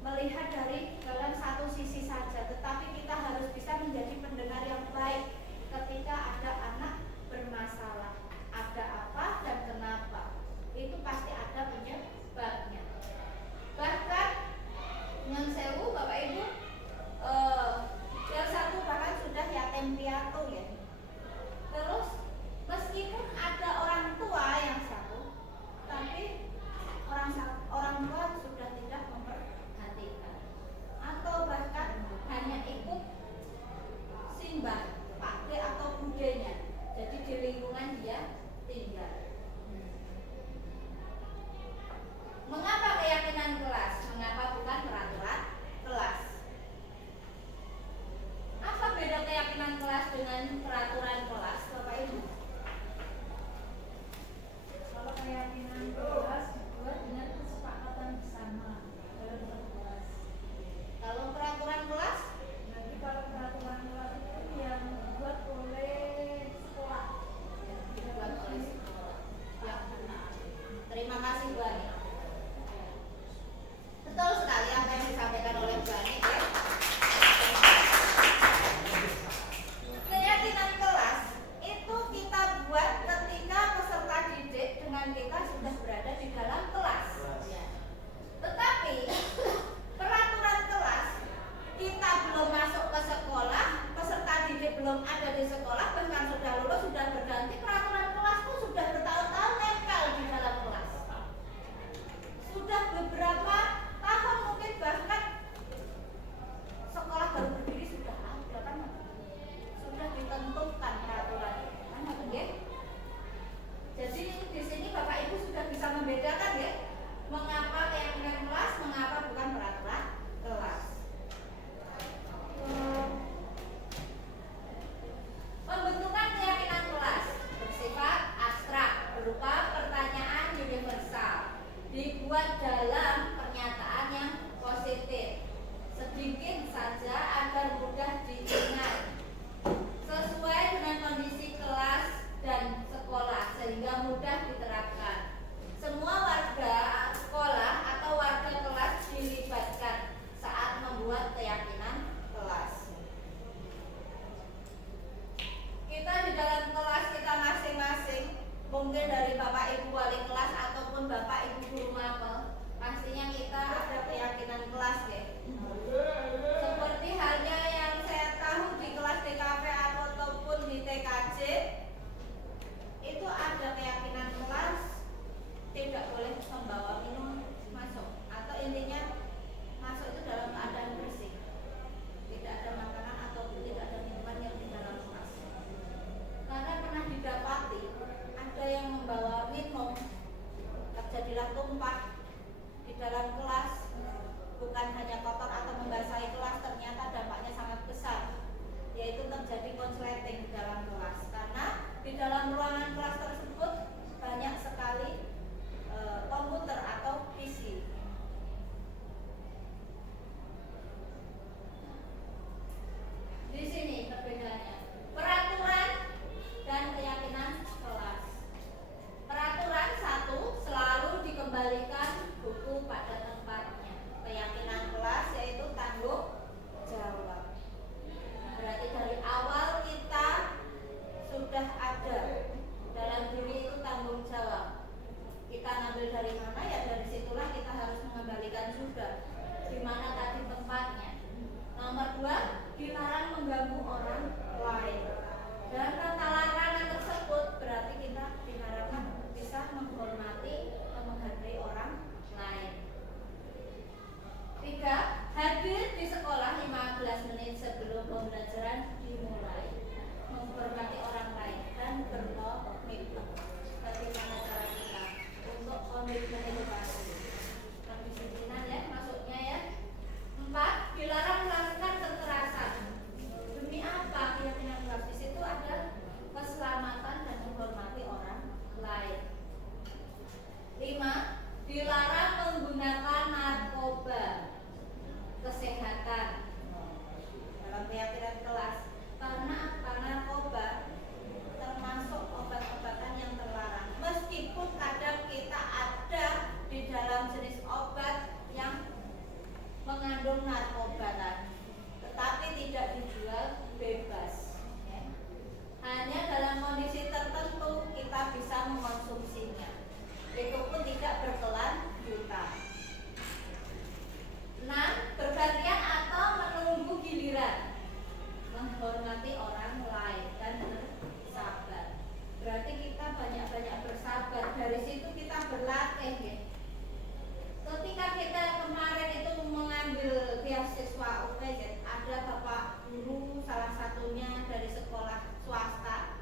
melihat dari dalam satu sisi saja, tetapi kita harus bisa menjadi pendengar yang baik ketika ada anak bermasalah. Ada apa dan kenapa? Itu pasti ada penyebabnya. Bahkan yang sewu Bapak Ibu, yang satu bahkan sudah yatim piatu ya. Terus meskipun ada orang tua yang satu, tapi orang tua sudah tidak memperhatikan. kotor atau membasahi kelas ternyata dampaknya sangat besar, yaitu terjadi konsleting di dalam kelas. Karena di dalam ruangan kelas tersebut banyak sekali komputer atau PC. Di sini perbedaannya. Peraturan dan keyakinan kelas. Peraturan satu, selalu dikembalikan buku pada tempatnya. Keyakinan kelas yaitu tanggung jawab. Berarti dari awal kita sudah ada dalam diri itu tanggung jawab. Kita ngambil dari mana, ya dari situlah kita harus mengembalikan juga di mana tadi tempatnya. Nomor 2, dilarang mengganggu orang lain. Dan kata larangan tersebut berarti kita diharapkan bisa menghormati dan menghargai orang lain. 3, hadir di sekolah 15 menit sebelum pembelajaran dimulai. Menghormati orang lain dan berkomitmen. Bagaimana cara kita untuk komitmen itu pasti kedisiplinan ya masuknya ya. 4, dilarang melakukan kekerasan. Demi apa? Keyakinan kelas di situ ada keselamatan dan menghormati orang lain. 5, dilarang menggunakan narkoba. Kesehatan dalam keyakinan kelas. Karena apa? Narkoba termasuk obat-obatan yang terlarang. Meskipun kadang kita ada di dalam jenis obat yang mengandung narkoba tadi, tetapi tidak dijual bebas ya. Hanya dalam kondisi tertentu kita bisa mengkonsumsinya, itu pun tidak berkelanjutan. 6, bergantian atau menunggu giliran. Menghormati orang lain dan bersabar. Berarti kita banyak-banyak bersabar. Dari situ kita berlatih ya. Ketika kita kemarin itu mengambil beasiswa UPZ, ada bapak guru salah satunya dari sekolah swasta.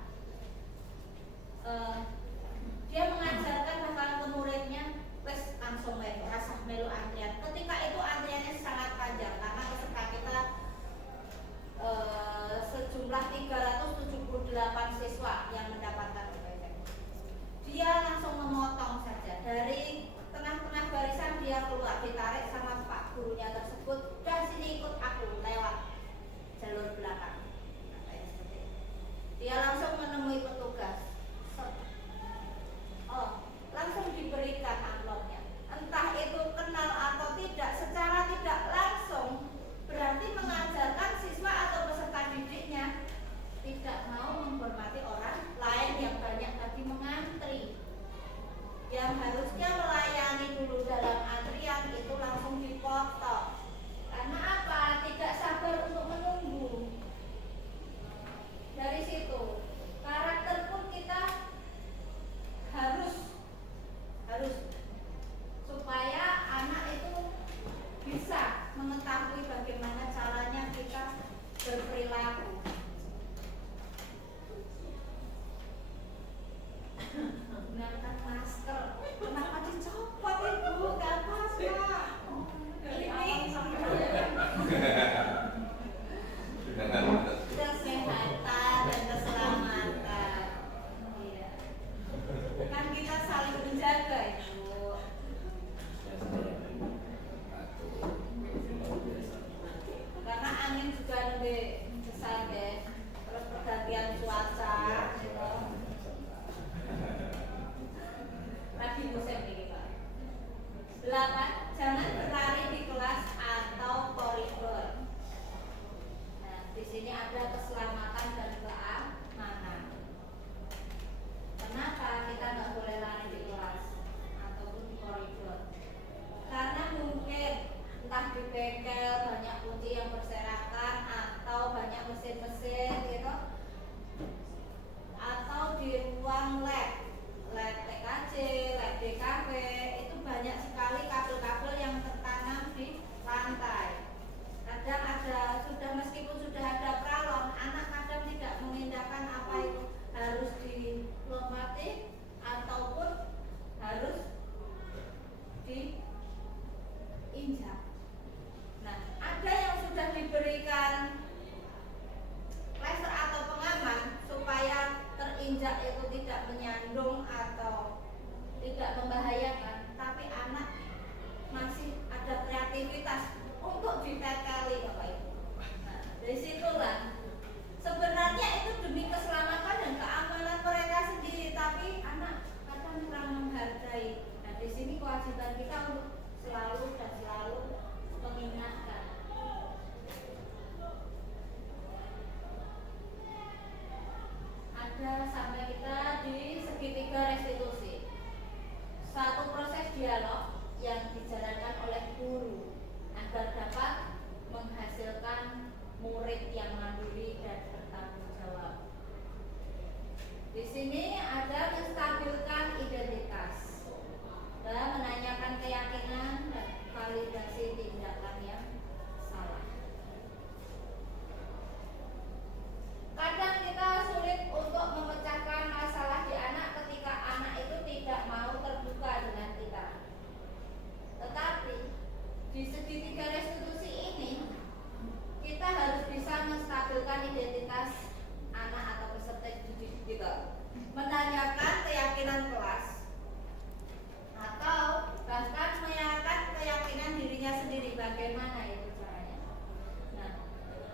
Dia mengajarkan bakal ke muridnya, wes langsung rasah melu antrian. Ketika itu antriannya sangat panjang karena peserta kita sejumlah 378 siswa yang mendapatkan UPZ. Dia langsung memotong saja dari tengah-tengah barisan, dia keluar, ditarik sama pak gurunya tersebut, dan sini ikut aku lewat jalur belakang. Dia langsung menemui petugas. Langsung diberikan amplopnya. Entah itu kenal atau tidak, secara tidak langsung berarti mengajarkan siswa atau peserta didiknya tidak mau menghormati orang lain yang banyak tadi mengantri. Yang harusnya melayani dulu dalam antrian itu langsung dipotong. Karena apa? Tidak sabar untuk menunggu. Dari situ karakter pun kita harus supaya anak itu bisa mengetahui bagaimana caranya kita berperilaku. Menggunakan masker. Kenapa dicopot ibu? Gak apa-apa. Ini kesehatan dan keselamatan. Iya. Kan kita saling menjaga ibu. Karena angin juga lebih besar deh. Terus pergantian cuaca gitu. Lagi musim ini Pak. 8, jangan berlari di kelas atau koridor. Nah, di sini ada keselamatan dan keamanan. Kenapa kita nggak boleh lari di kelas ataupun di koridor? Karena mungkin entah di bengkel banyak kunci yang berserakan atau banyak mesin-mesin gitu, atau di ruang lab TKJ, lab DKV, itu banyak sekali kabel-kabel yang tertanam di lantai. Kadang ada meskipun sudah ada pralon, anak kadang tidak mengindahkan apa itu harus dilompati ataupun harus diinjak. Nah,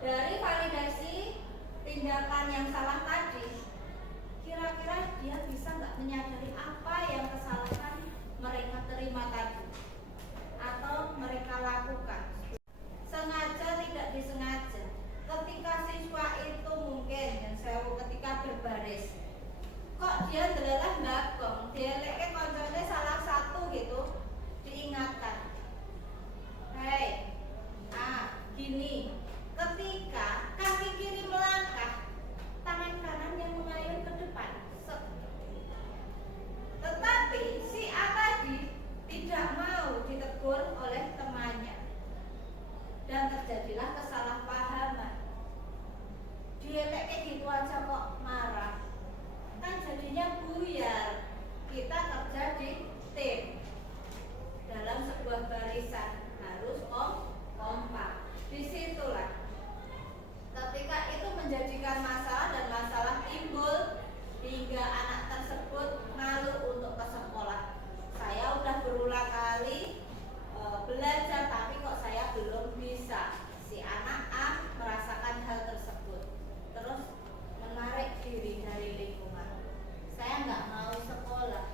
Dari validasi tindakan yang salah tadi, kira-kira dia bisa nggak menyadari apa yang kesalahan mereka terima tadi atau mereka lakukan, sengaja tidak disengaja. Ketika siswa itu mungkin ketika berbaris, kok dia delalah bagong, dia leke koncone salah satu gitu, diingatkan, hei, gini, ketika kaki kiri melangkah, tangan kanan yang mengayun ke depan. Tetapi si A tadi tidak mau ditegur oleh temannya, dan terjadilah kesalahpahaman. Dia kayak gitu aja kok marah, kan jadinya buyar. Kita kerja di tim, dalam sebuah barisan harus kompak. Disitulah ketika itu menjadikan masalah dan masalah timbul hingga anak tersebut malu untuk ke sekolah. Saya udah berulang kali belajar, tapi kok saya belum bisa. Si anak A merasakan hal tersebut, terus menarik diri dari lingkungan. Saya nggak mau sekolah.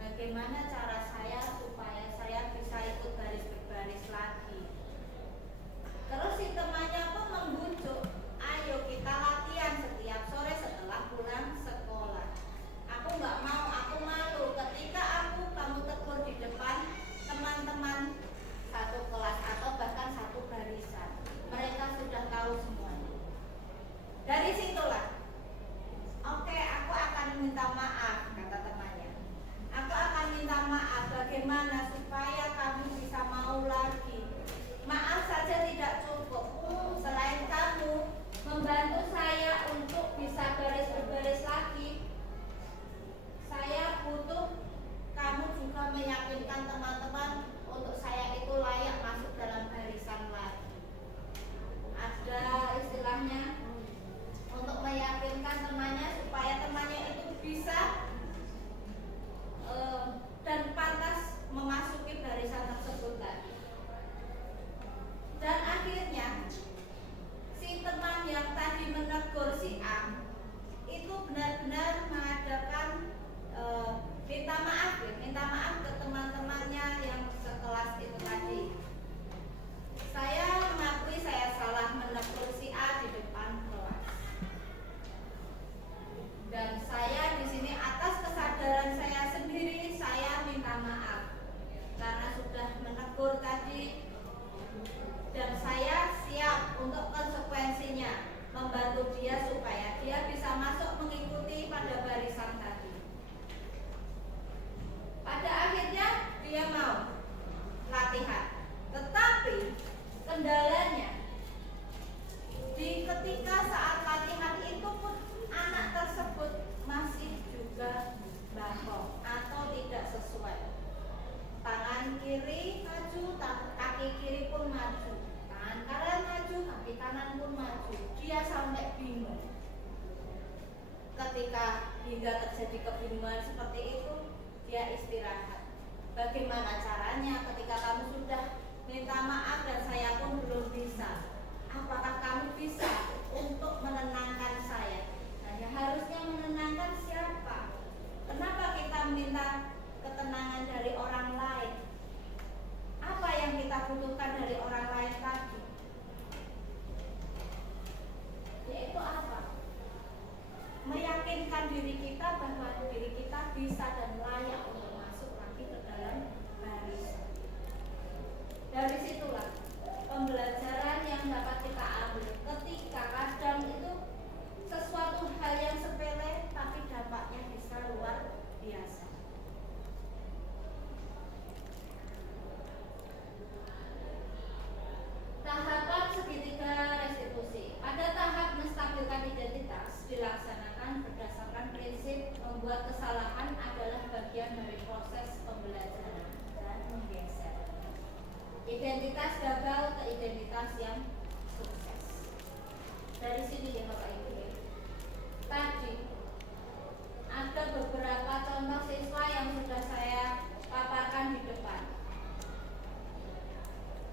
Bagaimana cara saya supaya saya bisa ikut baris berbaris lagi? Terus si temannya pun membujuk, ayo kita latihan setiap sore setelah pulang sekolah. Aku nggak mau, aku malu ketika kamu tegur di depan teman-teman satu kelas atau bahkan satu barisan. Mereka sudah tahu semuanya. Dari situlah, oke, aku akan minta maaf, kata temannya. Aku akan minta maaf, bagaimana supaya kamu bisa mau lagi. Maaf saja tidak cukup. Selain kamu membantu saya untuk bisa baris-berbaris lagi, saya butuh kamu juga meyakinkan teman-teman untuk saya itu layak masuk dalam barisan lagi. Ada istilahnya untuk meyakinkan temannya supaya temannya itu bisa dan pantas memasuki barisan tersebut lagi. Dan akhirnya si teman yang tadi menegur si A itu benar-benar mengadakan minta maaf ke teman-temannya yang sekelas itu tadi. Saya mengakui saya salah menegur si A di depan kelas. Dan saya di sini atas kesadaran saya sendiri, saya minta maaf karena sudah menegur tadi. Dan saya siap untuk konsekuensinya, membantu dia supaya dia bisa masuk mengikuti pada barisan tadi. Pada akhirnya dia mau latihan, tetapi kendalanya ketika saat latihan itu pun anak tersebut masih juga bangkok atau tidak sesuai. Tangan kiri maju, kaki kiri pun maju, tangan kanan maju, kaki kanan pun maju. Dia sampai bingung. Ketika hingga terjadi kebingungan seperti itu, dia istirahat. Bagaimana caranya ketika kamu sudah minta maaf dan saya pun belum bisa? Apakah kamu bisa untuk menenangkan saya? Nah, ya harusnya menenangkan siapa? Kenapa kita minta ketenangan dari orang lain? Apa yang kita butuhkan dari orang lain tadi? Yaitu apa? Meyakinkan diri kita bahwa diri kita bisa dan layak untuk masuk lagi ke dalam barisan. Dari situlah pembelajaran yang dapat kita ambil ketika kadang itu sesuatu hal yang sepele tapi dampaknya bisa luar biasa. Tahapan segitiga restitusi. Pada tahap menstabilkan identitas dilaksanakan berdasarkan prinsip membuat kesalahan adalah bagian dari proses pembelajaran dan menggeser identitas gagal ke identitas yang sukses. Dari sini ya Bapak Ibu, tadi ada beberapa contoh siswa yang sudah saya paparkan di depan.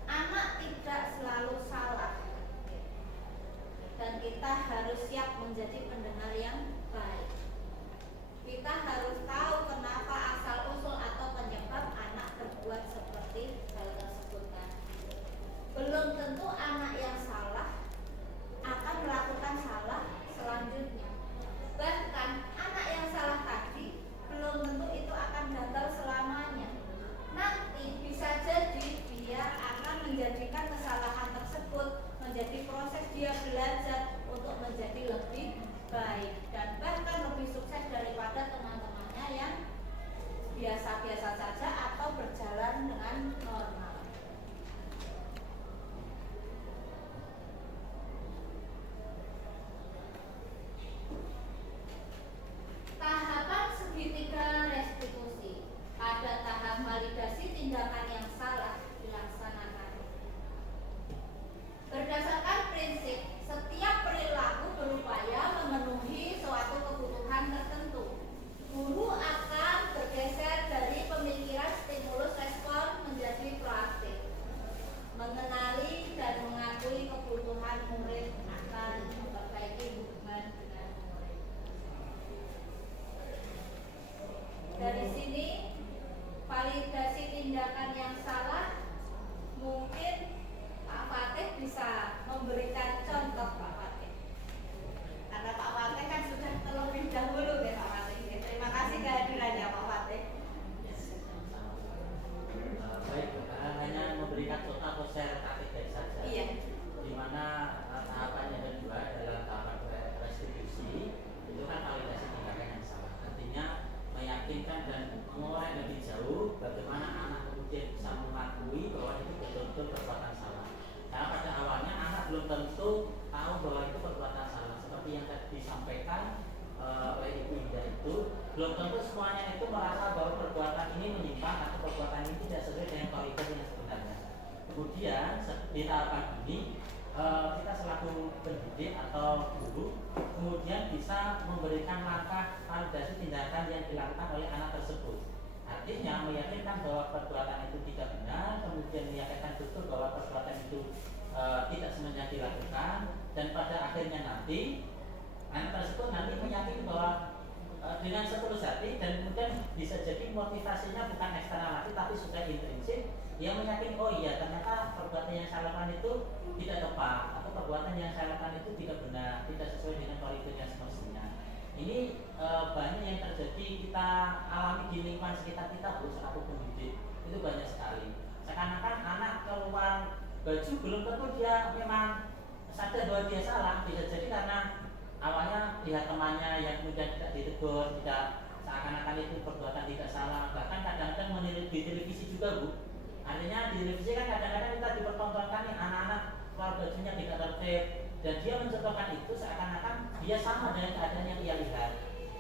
Anak tidak selalu salah, tentu tahu bahwa itu perbuatan salah. Seperti yang tadi disampaikan oleh Ibu Indah itu, belum tentu semuanya itu merasa bahwa perbuatan ini menyimpang atau perbuatan ini tidak sesuai dengan koridor yang sebenarnya. Kemudian di tahapan ini kita selaku pendidik atau guru kemudian bisa memberikan langkah validasi tindakan yang dilakukan oleh anak tersebut. Artinya meyakinkan bahwa perbuatan itu tidak benar, kemudian meyakinkan betul bahwa perbuatan itu tidak semuanya dilakukan, dan pada akhirnya nanti anak tersebut nanti meyakini bahwa dengan setulus hati, dan kemudian bisa jadi motivasinya bukan eksternal lagi tapi sudah intrinsik, dia meyakini oh iya ternyata perbuatan yang saya lakukan itu tidak tepat, atau perbuatan yang saya lakukan itu tidak benar, tidak sesuai dengan koridor yang semestinya. Ini banyak yang terjadi, kita alami di lingkungan sekitar kita, Bu, selaku pendidik itu banyak sekali. Seakan-akan anak keluar baju belum tentu dia memang sadar bahwa dia salah, bisa jadi karena awalnya lihat temannya yang kemudian tidak ditegur, tidak seakan-akan itu perbuatan tidak salah. Bahkan kadang-kadang menilik di televisi juga, Bu. Artinya di televisi kan kadang-kadang kita dipertontonkan nih anak-anak keluar bajunya tidak tertib, dan dia mencontohkan itu seakan-akan dia sama dengan keadaan yang ia lihat.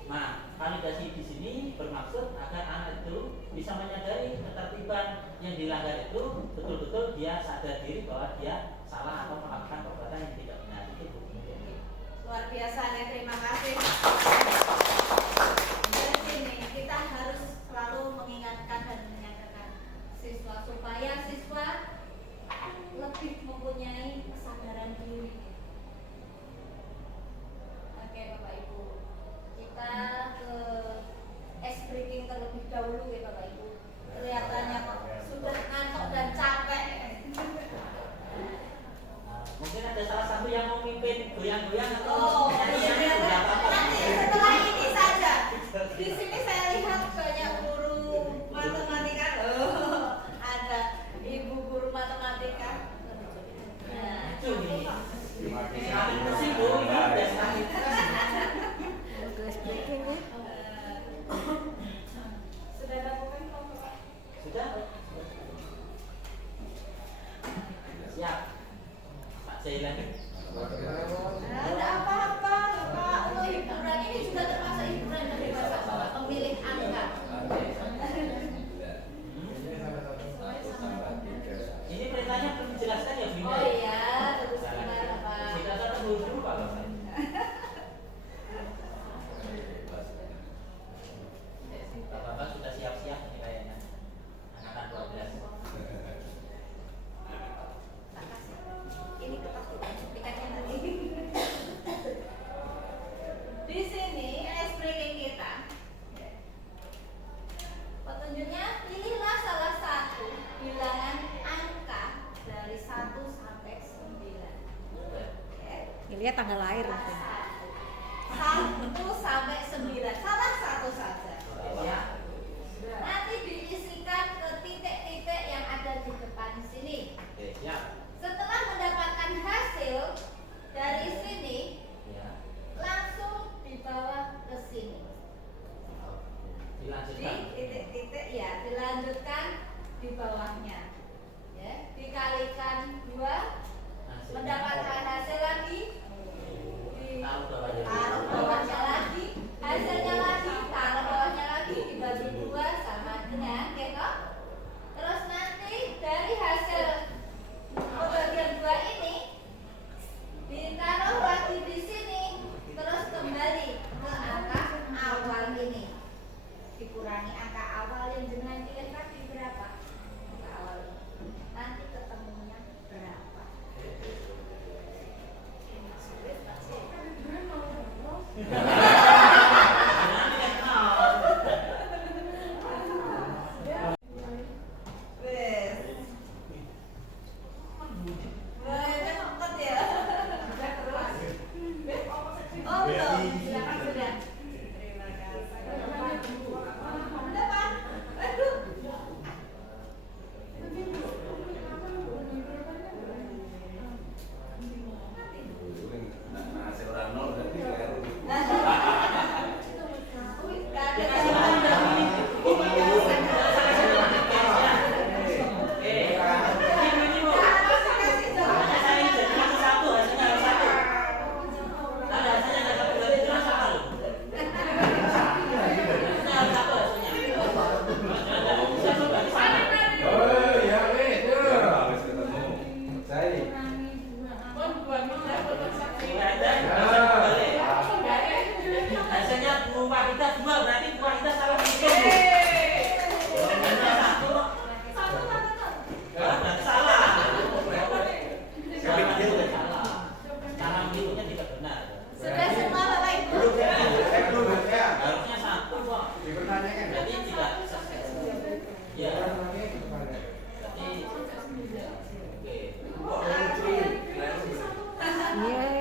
Nah, validasi di sini bermaksud agar anak itu bisa menyadari ketertiban yang dilanggar itu betul-betul dia sadar diri bahwa dia salah atau melakukan perbuatan yang tidak benar. Itu Bu. Luar biasa nih, terima kasih. Dari sini kita harus selalu mengingatkan dan menyatakan siswa supaya siswa lebih mempunyai kesadaran diri. Oke Bapak Ibu, kita ke ice breaking terlebih dahulu ya Bapak Ibu. Kelihatannya kok sudah ngantuk dan capek. Mungkin ada salah satu yang mau mimpin goyang-goyang atau Oh, nyanyi-nyanyi iya. apa-apa. Nanti setelah ini saja. Di sini saya lihat banyak guru matematika. Oh, ada ibu guru matematika. Nah, Itu nih. Terima kasih. Sekarang mesin Bu, ini udah sekali. sudah lakukan Pak? Sudah? Siap. Pak Jailan. Ada apa-apa, Pak? Oh, hiburan ini juga termasuk hiburan dari Bapak pemilik angka. Ini perintahnya belum dijelaskan ya, Bu? Oh iya, terus gimana Pak? Tidak ada tunggu dulu Pak Bapak. Bapak sudah siap-siap nih kayaknya. Angkatan 12. Tak kasih. Ini kertas tiketnya tadi. Di sini ice breaking kita. Petunjuknya pilihlah salah satu bilangan angka dari 1 sampai 9. Lihat tanggal lahir Salah nanti. 1 sampai 9. Salah satu saja. Ya. Nanti diisikan ke titik-titik yang ada di depan sini. Oke, siap. Setelah mendapatkan hasil dari sini, Ya. langsung dibawa ke sini. Di Dilanjutkan. titik-titik ya, dilanjutkan di bawahnya. Ya, dikalikan 2, Hasilnya. mendapatkan hasil lagi, Taruh bawahnya. taruh bawahnya lagi, hasilnya lagi, taruh bawahnya lagi, dibagi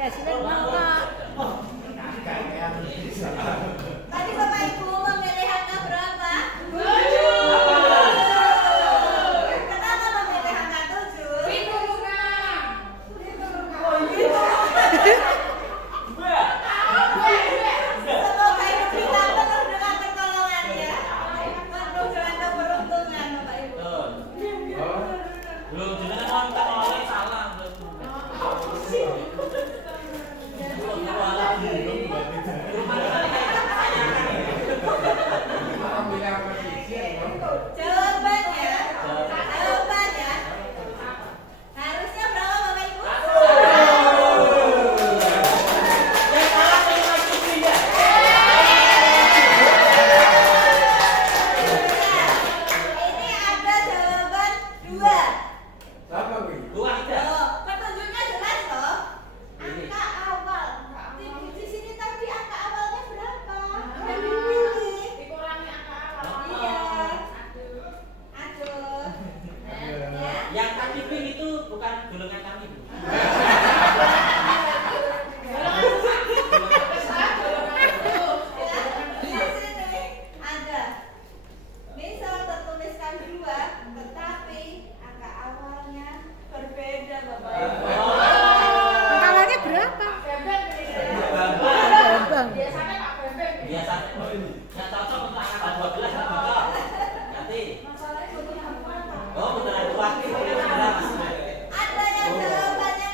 hasilnya berapa? Kayaknya bisa. Tadi Bapak Ibu memilih angka berapa? Kenapa memilih angka 7? Semoga hidup kita penuh dengan pertolongannya, penuh dengan keberuntungan Bapak Ibu. Betul. Belum jenengan nonton oleh salah. Belum lagi. Jawabannya harusnya berapa Bapak Ibu? Yang salah saya Kipri ya. Ini ada jawaban 2. Apa Wi? Dua tidak. Loh, petunjuknya jelas loh. Angka awal. Di sini tadi angka awalnya berapa? Yang dipilih. Dikurangi angka awal. Iya. Aduh. Ya. Yang kami pilih itu bukan golongan kami, Bu. Di sini ada. Misal tertuliskan 2, tetapi angka awalnya berbeda Bapak Ibu. Awalnya berapa? Bebek ini. Bang. Biasanya Pak Bebek. Biasanya yang cocok untuk angka 12 yang cocok. Ganti. Masalahnya butuh apa? Oh, beneran dua. Ada yang jawabannya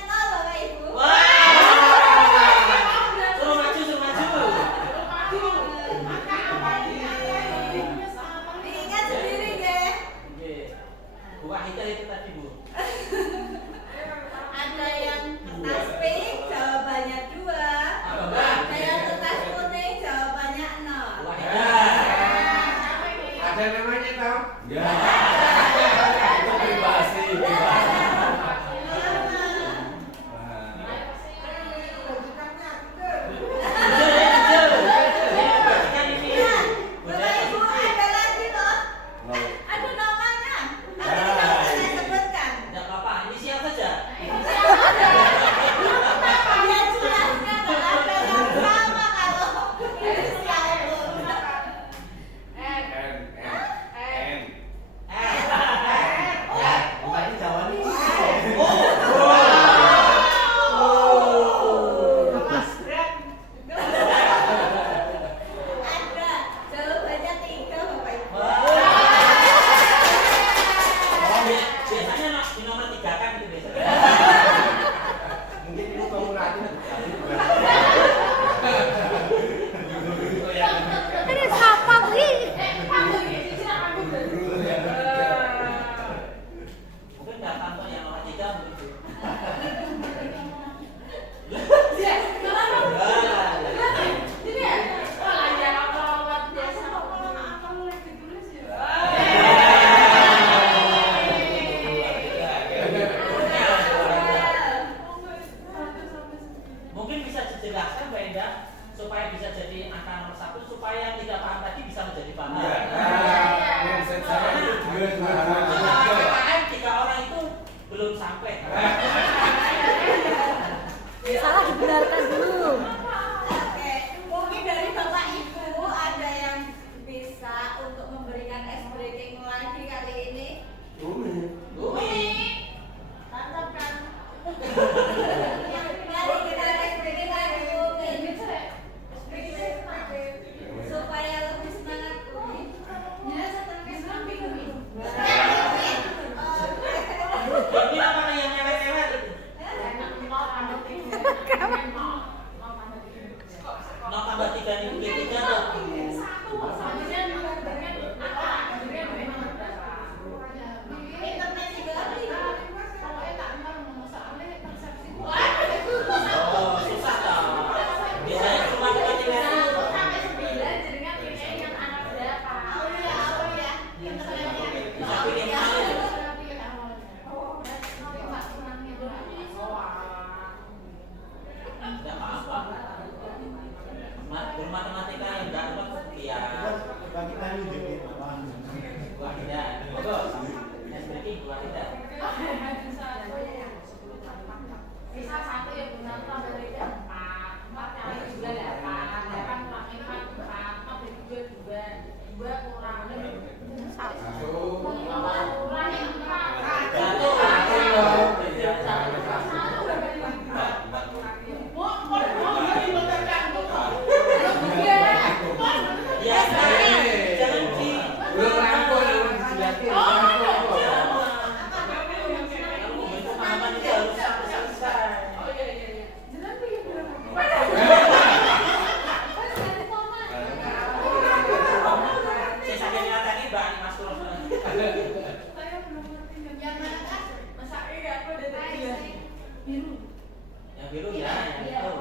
Yang biru ya, yang Iya. itu.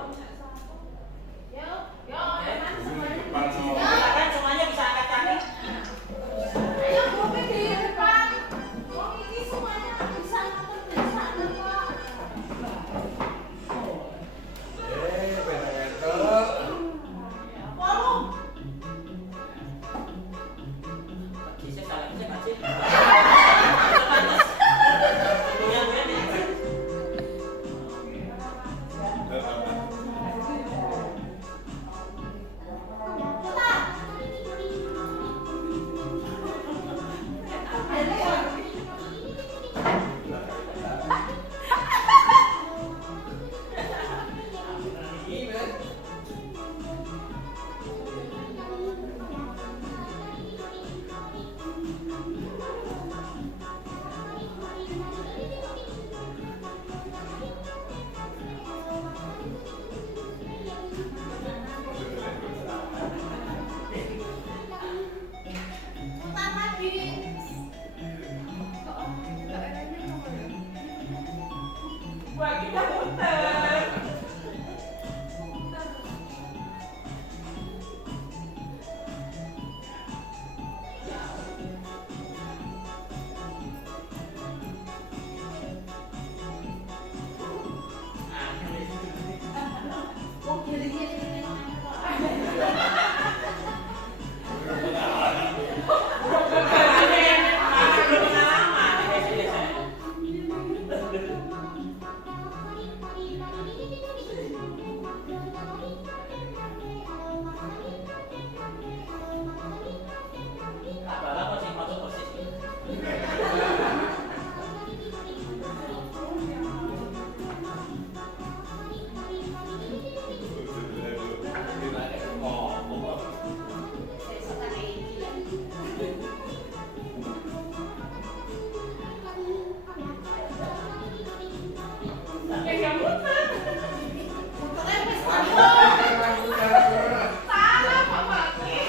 Yo, teman semuanya. Silakan semuanya bisa angkat kaki. Ayo kopi di depan. Wong ini semuanya bisa nonton bersama kok. bener-bener. Polong. Bisa salah bisa kasih. Goyang-goyang ya. Wah, kita muter. Wong giling-giling kok. Yang muter. Muternya wis Salah Pak Bakti.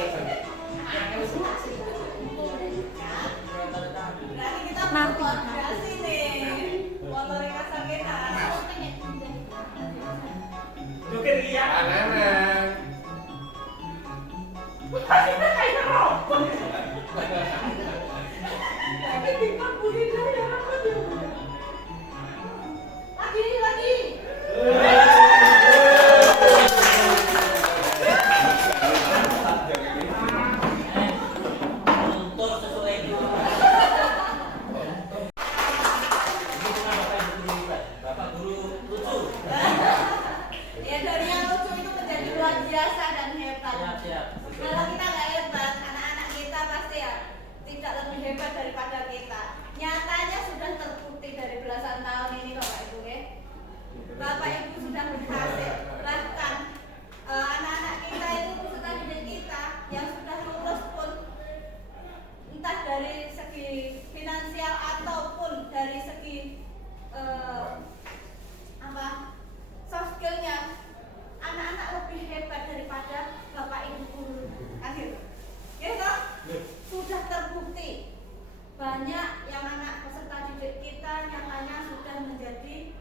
berarti kita perlu koordinasi nih. Motorik asal kita. Joget Ria. Aneh-aneh. Kita kayak robot. Tapi tinggal budidaya ya apa dia? Lagi. Untuk sesuai itu. Ini bukan bapak yang guru hebat, bapak guru lucu. Ya dari yang lucu itu menjadi luar biasa dan hebat. Siap. Kalau kita nggak hebat, anak-anak kita pasti ya tidak lebih hebat daripada kita. Nyatanya sudah terbukti dari belasan tahun ini Bapak Ibu ya. Bapak Ibu sudah berhasil. Bahkan anak-anak kita itu peserta didik kita yang sudah lulus pun entah dari segi finansial ataupun dari segi soft skillnya, anak-anak lebih hebat daripada Bapak Ibu guru kan gitu. Ya toh? Sudah terbukti banyak yang anak peserta didik kita nyatanya sudah menjadi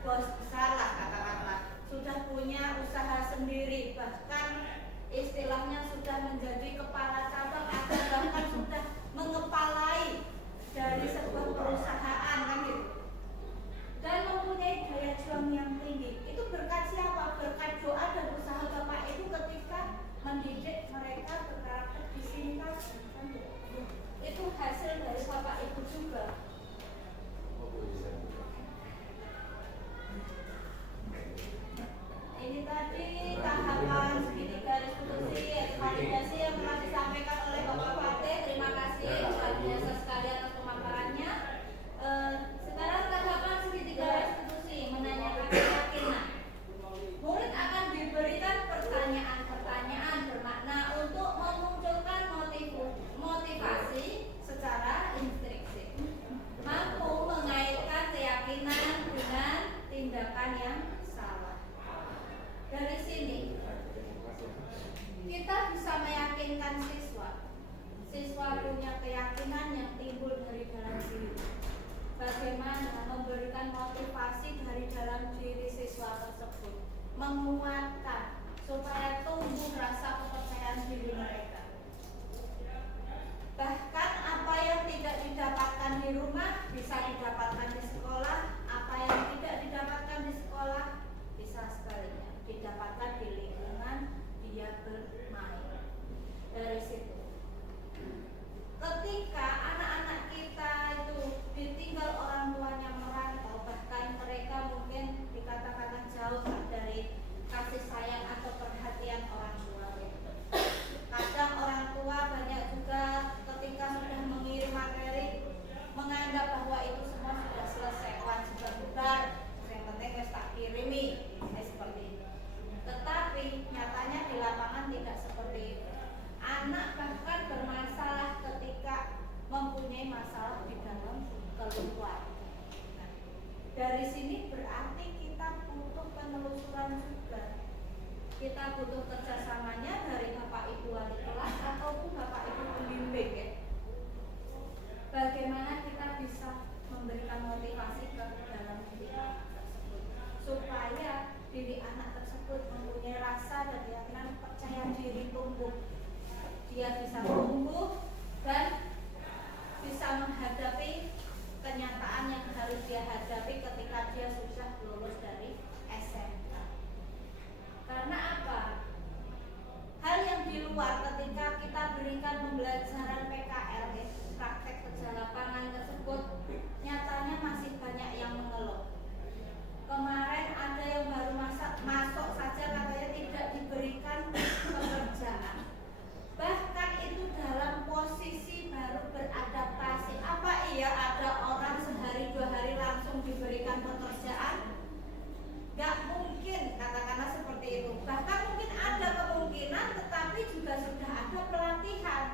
bos besar lah katakanlah, sudah punya usaha sendiri, bahkan istilahnya sudah menjadi kepala cabang atau bahkan sudah mengepalai dari sebuah perusahaan kan gitu, dan mempunyai daya juang yang tinggi. Itu berkat siapa? Berkat doa dan usaha Bapak Ibu ketika mendidik mereka berkarakter disingkat kan gitu. Itu hasil dari Bapak Ibu juga. Ini tadi tahapan segitiga diskusi validasi yang telah disampaikan oleh Bapak Fatih. Terima kasih luar biasa sekali atas pemaparannya. Sekarang tahapan segitiga diskusi menanyakan keyakinan. Murid akan diberikan pertanyaan-pertanyaan bermakna untuk memunculkan motivasi secara instruksi, mampu mengaitkan keyakinan dengan tindakan yang salah. Dari sini kita bisa meyakinkan siswa punya keyakinan yang timbul dari dalam diri. Bagaimana memberikan motivasi dari dalam diri siswa tersebut kita butuh kerjasamanya dari Bapak Ibu wali kelas ataupun Bapak Ibu pembimbing ya. Bagaimana kita bisa memberikan motivasi ke dalam diri anak tersebut supaya diri anak tersebut mempunyai rasa dan keyakinan percaya diri tumbuh, dia bisa tumbuh dan bisa menghadapi kenyataan yang harus dia hadapi ketika dia sudah lulus dari SMK. Karena apa? Hal yang di luar ketika kita berikan pembelajaran PKL ya, praktek kerja lapangan tersebut, nyatanya masih banyak yang mengeluh. Kemarin ada yang baru masuk saja katanya tidak diberikan pekerjaan. Bahkan itu dalam posisi baru beradaptasi. Apa iya ada orang sehari 2 hari langsung diberikan pekerjaan? Gak mungkin, katakanlah seperti itu. Bahkan mungkin ada kemungkinan, tetapi juga sudah ada pelatihan.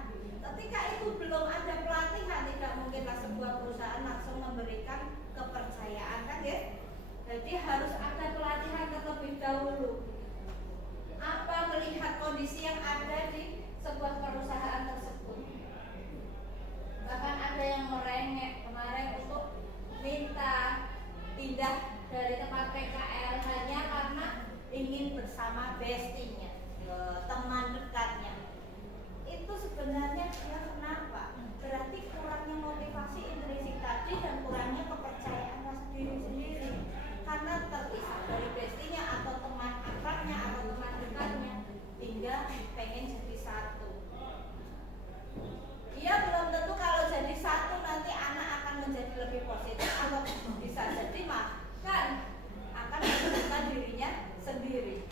Ketika itu belum ada pelatihan, tidak mungkinlah sebuah perusahaan langsung memberikan kepercayaan, kan ya? Jadi harus ada pelatihan terlebih dahulu. Apa melihat kondisi yang ada di sebuah perusahaan tersebut. Bahkan ada yang merengek kemarin untuk minta pindah dari tempat PKL hanya karena ingin bersama bestinya, teman dekatnya. Itu sebenarnya dia kenapa? Berarti kurangnya motivasi intrinsik tadi dan kurangnya kepercayaan diri sendiri. Karena terpisah dari bestinya atau teman akrabnya atau teman dekatnya, hingga pengen jadi satu. Ia belum tentu kalau jadi satu nanti anak akan menjadi lebih positif atau bisa jadi bahkan akan menemukan dirinya sendiri.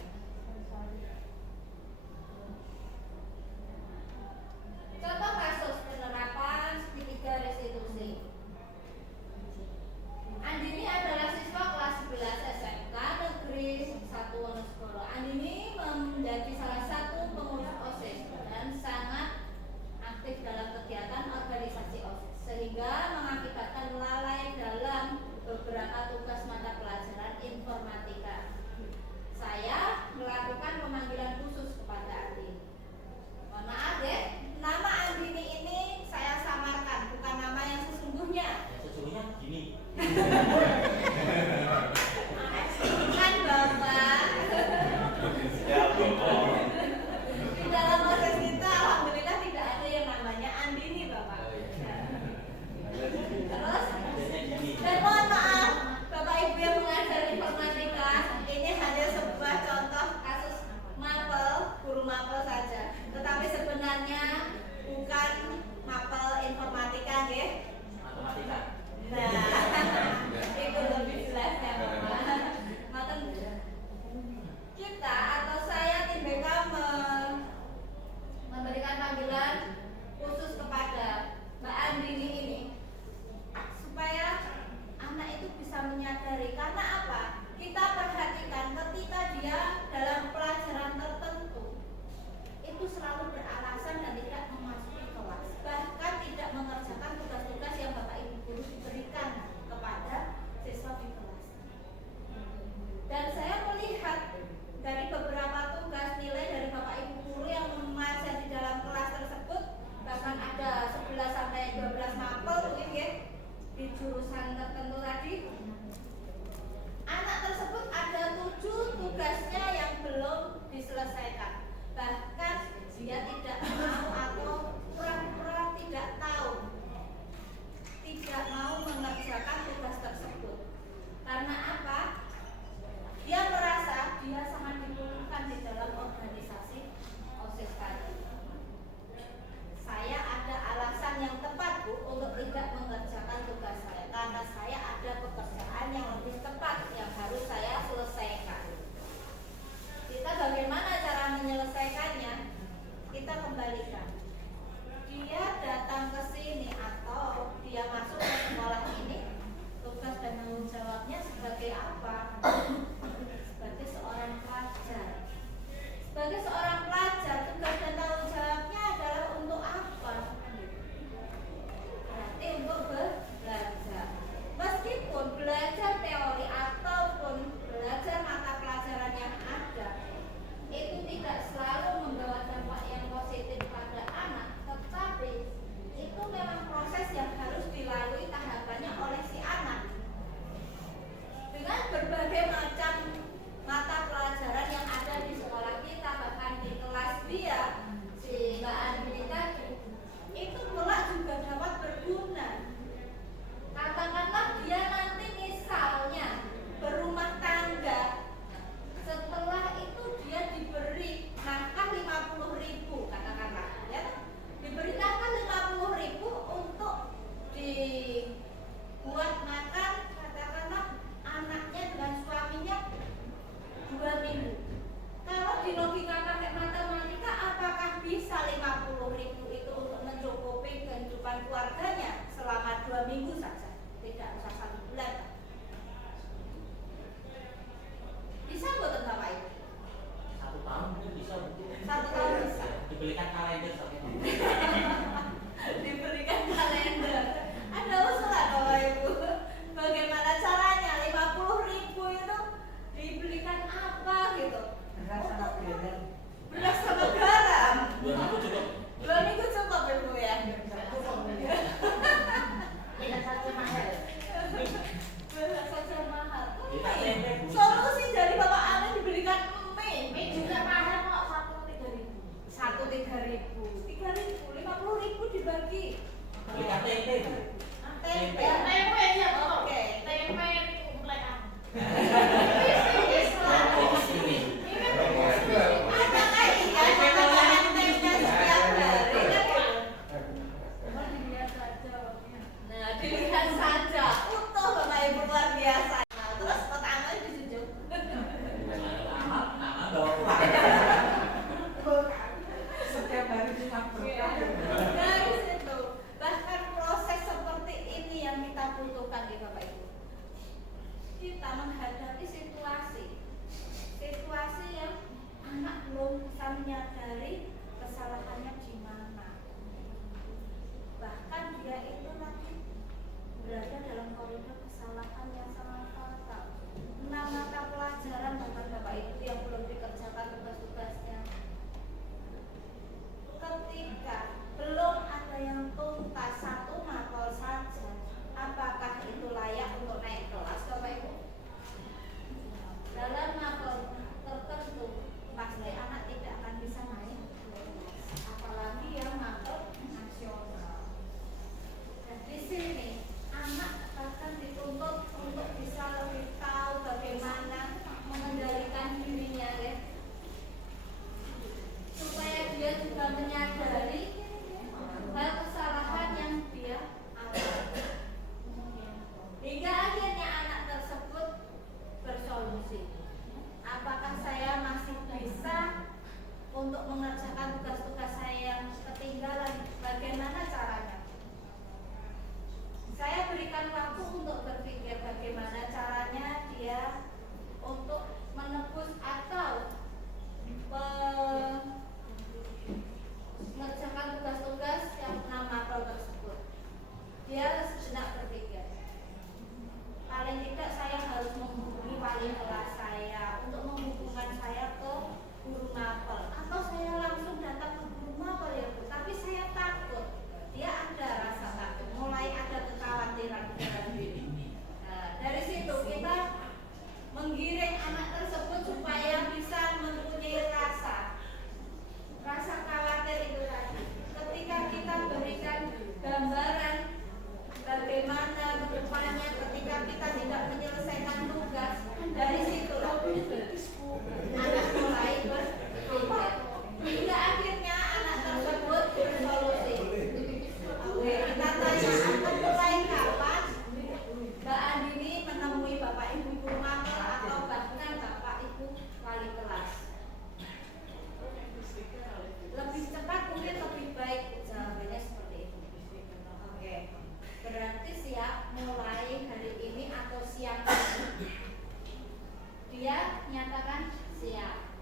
nyatakan siap.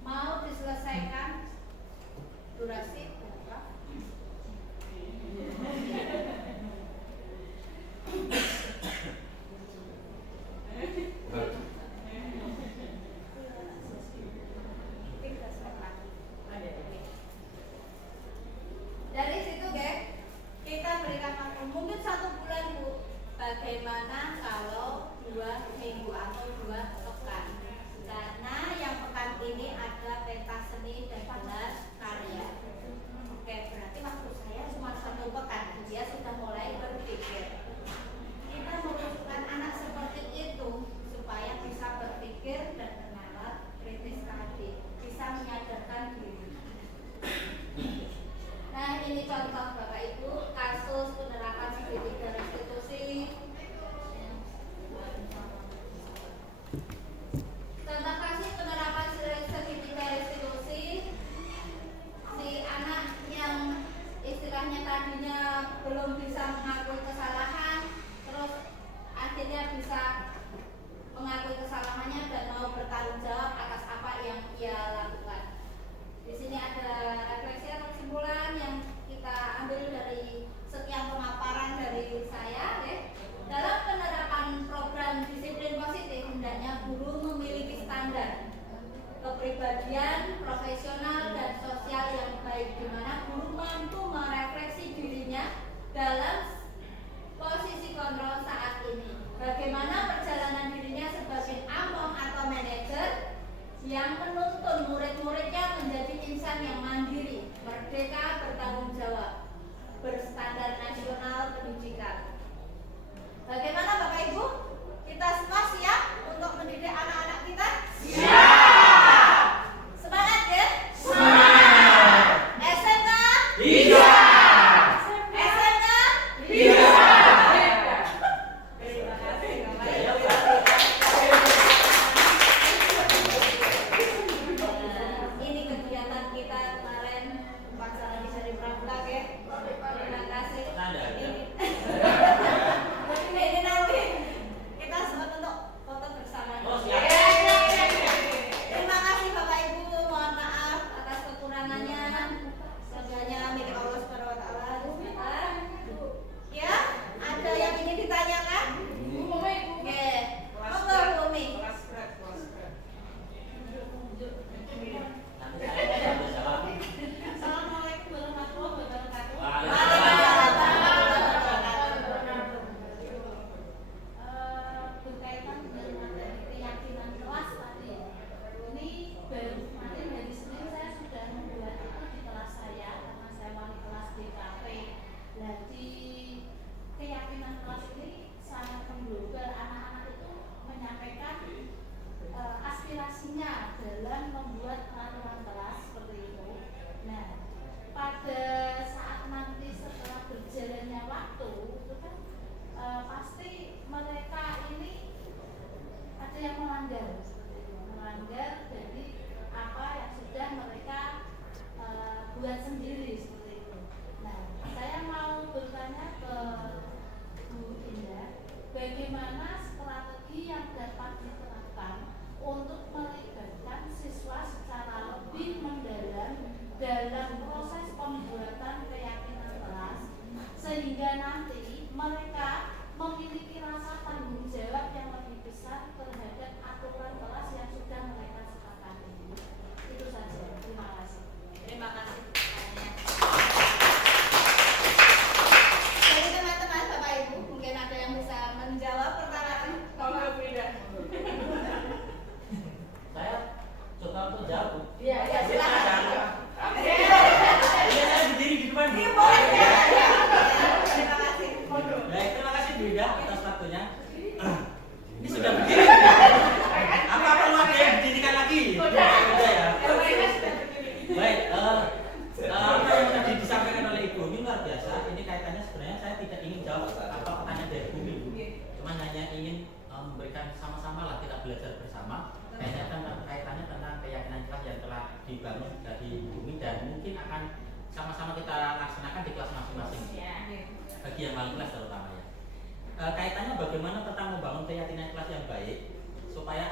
Mau diselesaikan durasi berapa? Dari situ, geng, kita berikan waktu mungkin 1 bulan, Bu. Bagaimana kalau 2 minggu atau 2 pekan? Karena yang pekan ini ada peta seni dan gelar karya. Oke, berarti waktu saya cuma 1 pekan. Dia sudah mulai berpikir. Kita membutuhkan anak seperti itu supaya bisa berpikir dan bernalar kritis tadi, bisa menyadarkan diri. Nah, ini contoh Bapak Ibu kasus penerapan segitiga restitusi. Contoh kasus penerapan segitiga restitusi, si anak yang istilahnya tadinya belum bisa mengakui kesalahan, terus akhirnya bisa mengakui kesalahannya dan mau bertanggung jawab atas apa yang ia lakukan. Di sini ada refleksi atau kesimpulan yang kita ambil dari sekian pemaparan dari saya. Dalam penerapan program disiplin positif, hendaknya guru memiliki standar kepribadian, profesional, dan sosial yang baik, di mana guru mampu merefleksi dirinya dalam posisi kontrol saat ini. Bagaimana perjalanan dirinya sebagai among atau manajer yang menuntun murid-muridnya menjadi insan yang mandiri, merdeka, bertanggung jawab, berstandar nasional pendidikan. Bagaimana Bapak Ibu? Kita semua siap untuk mendidik anak-anak kita? Siap! Semangat ya? Semangat! SMK? Bisa! SMK? Bisa! Terima kasih Bapak Ibu. Ini kegiatan kita kemarin upacara di Sari Pramuka ya. Terima kasih. Ini nanti kita sempat untuk foto bersama. Oh, siap. Terima kasih Bapak Ibu, mohon maaf atas kekurangannya. Semuanya milik Allah Subhanahu wa taala. Ya, ada yang ingin ditanyakan? Oke. Monggo Bu Umi. Nanti saya bisa jawab. Assalamualaikum warahmatullahi wabarakatuh. Berkaitan dengan materi keyakinan kelas tadi, ini baru kemarin dari Senin saya sudah membuat itu di kelas saya karena saya wali kelas di KP. Dan di keyakinan kelas ini sangat mengglobal, anak-anak itu menyampaikan aspirasinya dalam membuat peraturan kelas seperti itu. Nah, pada saat nanti setelah berjalannya waktu itu kan pasti mereka ini ada yang melanggar seperti itu, melanggar dari apa yang sudah mereka buat sendiri seperti itu. Nah, saya mau bertanya ke Bu Indah, bagaimana strategi yang dapat diterapkan untuk melibatkan siswa secara lebih mendalam dalam proses pembuatan keyakinan kelas, sehingga nanti mereka memiliki rasa tanggung jawab yang lebih besar terhadap aturan kelas yang sudah mereka sepakati. Itu saja. Terima kasih. Terima kasih. Jadi teman-teman Bapak Ibu, mungkin ada yang bisa menjawab pertanyaan Bapak Frida. Saya coba untuk jawab. Iya, silakan. Iya, saya berdiri di depan. Ini boleh ya? Terima kasih. Baik, terima kasih Bu Ida atas waktunya. Ini sudah berdiri. Apa perlu ada yang berdirikan lagi? Sudah ya. Baik, apa yang tadi disampaikan oleh Ibu ini luar biasa. Ini kaitannya sebenarnya saya tidak ingin jawab apa pertanyaan dari Bu Ibu. Cuma hanya ingin memberikan sama-sama lah kita belajar bersama. Kaitannya tentang keyakinan kelas yang telah dibangun dari bumi dan mungkin akan sama-sama kita laksanakan di kelas masing-masing. Bagi yang wali kelas terutama ya. Kaitannya bagaimana tentang membangun keyakinan kelas yang baik supaya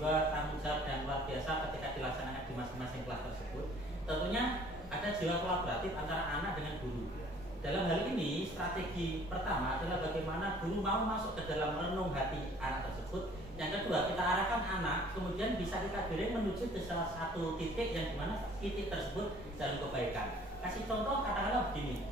jiwa tanggung jawab yang luar biasa ketika dilaksanakan di masing-masing kelas tersebut. Tentunya ada jiwa kolaboratif antara anak dengan guru. Dalam hal ini, strategi pertama adalah bagaimana guru mau masuk ke dalam renung hati anak tersebut. Yang kedua, kita arahkan anak, kemudian bisa kita bimbing menuju ke salah satu titik yang dimana titik tersebut dalam kebaikan. Kasih contoh, katakanlah begini.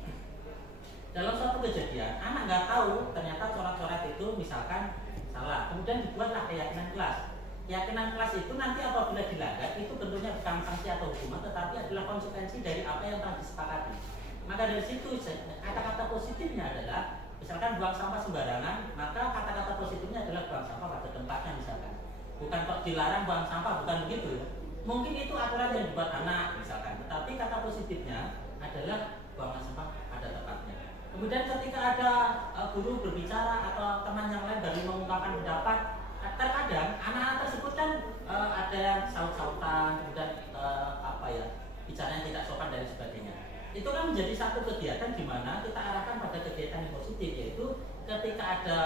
Dalam suatu kejadian, anak nggak tahu ternyata coret-coret itu misalkan salah. Kemudian dibuatlah keyakinan kelas. Keyakinan kelas itu nanti apabila dilanggar, itu bentuknya bukan sanksi atau hukuman, tetapi adalah konsekuensi dari apa yang telah disepakati. Maka dari situ kata-kata positifnya adalah misalkan buang sampah sembarangan, maka kata-kata positifnya adalah buang sampah pada tempatnya misalkan. Bukan kok dilarang buang sampah, bukan begitu ya. Mungkin itu aturan yang dibuat anak misalkan, tetapi kata positifnya adalah buang sampah pada tempatnya. Kemudian ketika ada guru berbicara atau teman yang lain baru mengungkapkan pendapat, terkadang anak-anak tersebut kan ada yang saut-sautan, kemudian bicaranya tidak sopan dan sebagainya. Itu kan menjadi satu kegiatan di mana kita arahkan pada kegiatan yang positif, yaitu ketika ada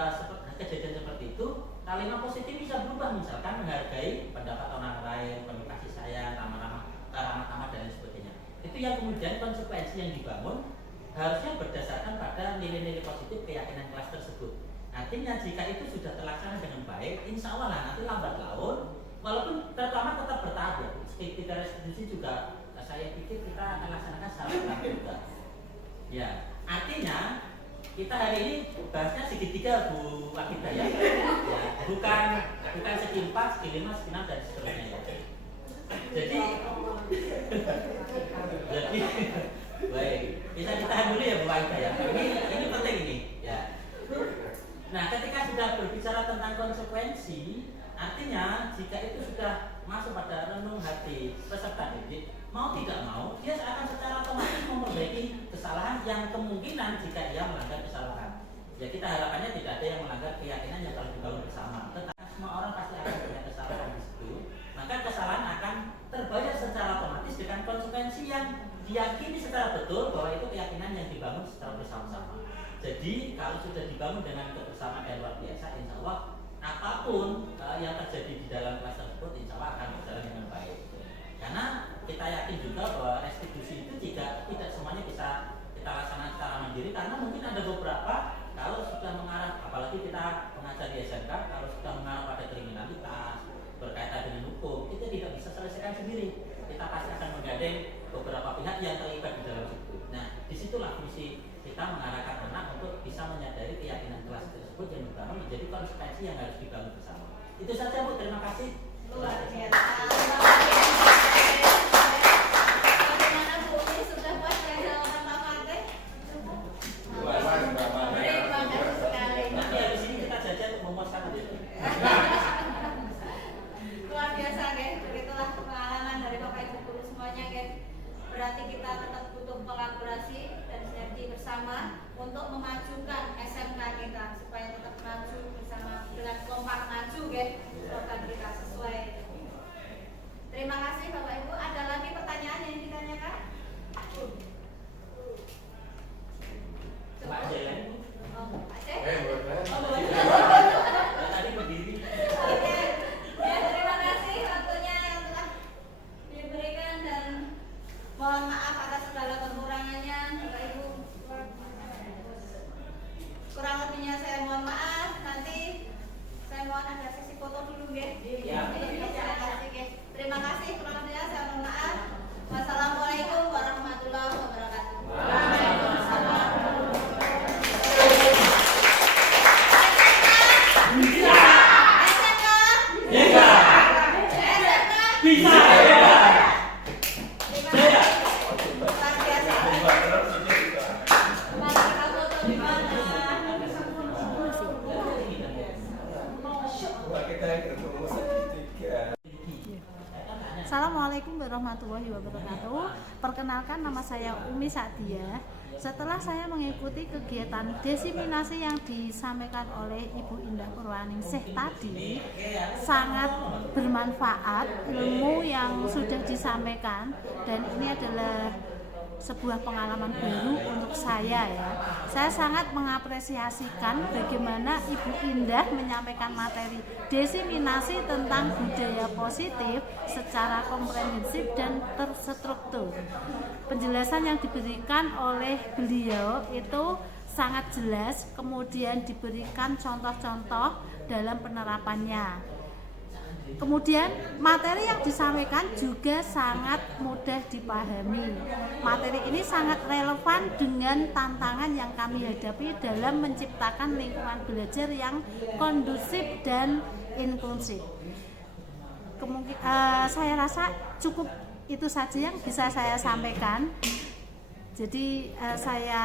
kejadian seperti itu, kalimat positif bisa berubah, misalkan menghargai pendapat orang lain, penuh kasih sayang, ramah-ramah dan sebagainya. Itu yang kemudian konsekuensi yang dibangun harusnya berdasarkan pada nilai-nilai positif keyakinan kelas tersebut. Artinya jika itu sudah terlaksana dengan baik, insya Allah nanti lambat laun, walaupun pertama tetap bertahap ya, kita restitusi juga saya pikir kita akan laksanakan secara bertahap juga. Ya, artinya kita hari ini bahasnya segitiga Bu Wakita ya. Bukan segi 4, segi 5, segi 6 dan seterusnya ya. Jadi baik, bisa ditahan dulu ya Bu Wakita ya. Ini penting ini ya. Nah, ketika sudah berbicara tentang konsekuensi, artinya jika itu sudah masuk pada renung hati peserta didik, mau tidak mau, dia akan secara otomatis memperbaiki kesalahan yang kemungkinan jika ia melanggar kesalahan. Ya, kita harapannya tidak ada yang melanggar keyakinan yang telah dibangun bersama. Tetapi semua orang pasti akan punya kesalahan di situ. Maka kesalahan akan terbayar secara otomatis dengan konsekuensi yang diyakini secara betul bahwa itu keyakinan yang dibangun secara bersama-sama. Jadi kalau sudah dibangun dengan kebersamaan yang luar biasa, insya Allah apapun yang terjadi di dalam kelas tersebut, insya Allah akan berjalan dengan baik. Karena kita yakin juga bahwa restitusi itu tidak semuanya bisa kita laksanakan secara mandiri, karena mungkin ada beberapa kalau sudah mengarah, apalagi kita mengajar di SMK, kalau sudah mengarah pada kriminalitas berkaitan dengan hukum, itu tidak bisa selesaikan sendiri. Kita pasti akan menggandeng beberapa pihak yang terlibat di dalam situ. Nah, disitulah fungsi kita mengarahkan anak untuk bisa menyadari keyakinan kelas tersebut yang dibangun menjadi konsekuensi yang harus dibangun bersama. Itu saja Bu, terima kasih. Luar biasa. Bagaimana Bu, ini sudah puas ya jawaban Pak Fatih? Terima kasih sekali. Nanti habis ini kita jajan untuk memuaskan itu. Luar biasa guys, begitulah pengalaman dari Bapak Ibu guru semuanya guys. Berarti kita tetap butuh kolaborasi dan sinergi bersama untuk memajukan SMK kita supaya tetap maju bersama dengan kompak maju guys. Program kita sesuai. Terima kasih Bapak Ibu. Ada lagi pertanyaan yang ditanyakan? Pak Jalan. Oh, Pak Cek? boleh. Oh, boleh. Tadi berdiri. Oke. Ya, terima kasih waktunya yang telah diberikan dan mohon maaf atas segala kekurangannya Bapak Ibu. Kurang lebihnya saya mohon maaf. Nanti saya mohon ada sesi foto dulu guys. Ya. Terima kasih guys. Terima kasih, kurang lebihnya saya mohon maaf. Wassalamualaikum warahmatullahi wabarakatuh. Waalaikumsalam. Bisa. Assalamualaikum warahmatullahi wabarakatuh. Perkenalkan, nama saya Umi Sadia. Setelah saya mengikuti kegiatan desiminasi yang disampaikan oleh Ibu Indah Purwaningsih tadi, sangat bermanfaat ilmu yang sudah disampaikan, dan ini adalah sebuah pengalaman baru untuk saya ya. Saya sangat mengapresiasikan bagaimana Ibu Indah menyampaikan materi desiminasi tentang budaya positif secara komprehensif dan terstruktur. Penjelasan yang diberikan oleh beliau itu sangat jelas, kemudian diberikan contoh-contoh dalam penerapannya. Kemudian materi yang disampaikan juga sangat mudah dipahami. Materi ini sangat relevan dengan tantangan yang kami hadapi dalam menciptakan lingkungan belajar yang kondusif dan inklusif. Saya rasa cukup itu saja yang bisa saya sampaikan. Jadi saya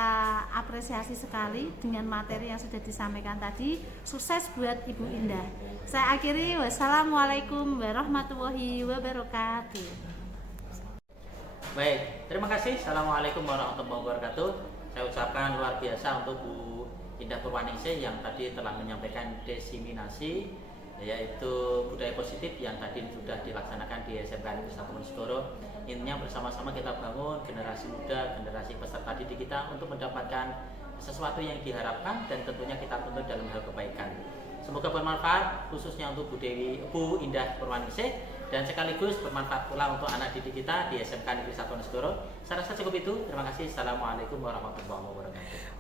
apresiasi sekali dengan materi yang sudah disampaikan tadi. Sukses buat Ibu Indah. Saya akhiri, wassalamualaikum warahmatullahi wabarakatuh. Baik, terima kasih. Assalamualaikum warahmatullahi wabarakatuh. Saya ucapkan luar biasa untuk Bu Indah Purwaningsih yang tadi telah menyampaikan desiminasi, yaitu budaya positif yang tadi sudah dilaksanakan di SMK Negeri 1 Wonosobo. Intinya bersama-sama kita bangun generasi muda, generasi peserta didik kita untuk mendapatkan sesuatu yang diharapkan dan tentunya kita tuntut dalam hal kebaikan. Semoga bermanfaat khususnya untuk Bu Indah Purwaningsih dan sekaligus bermanfaat pula untuk anak didik kita di SMK Negeri 1 Wonosobo. Saya rasa cukup itu. Terima kasih. Assalamualaikum warahmatullahi wabarakatuh.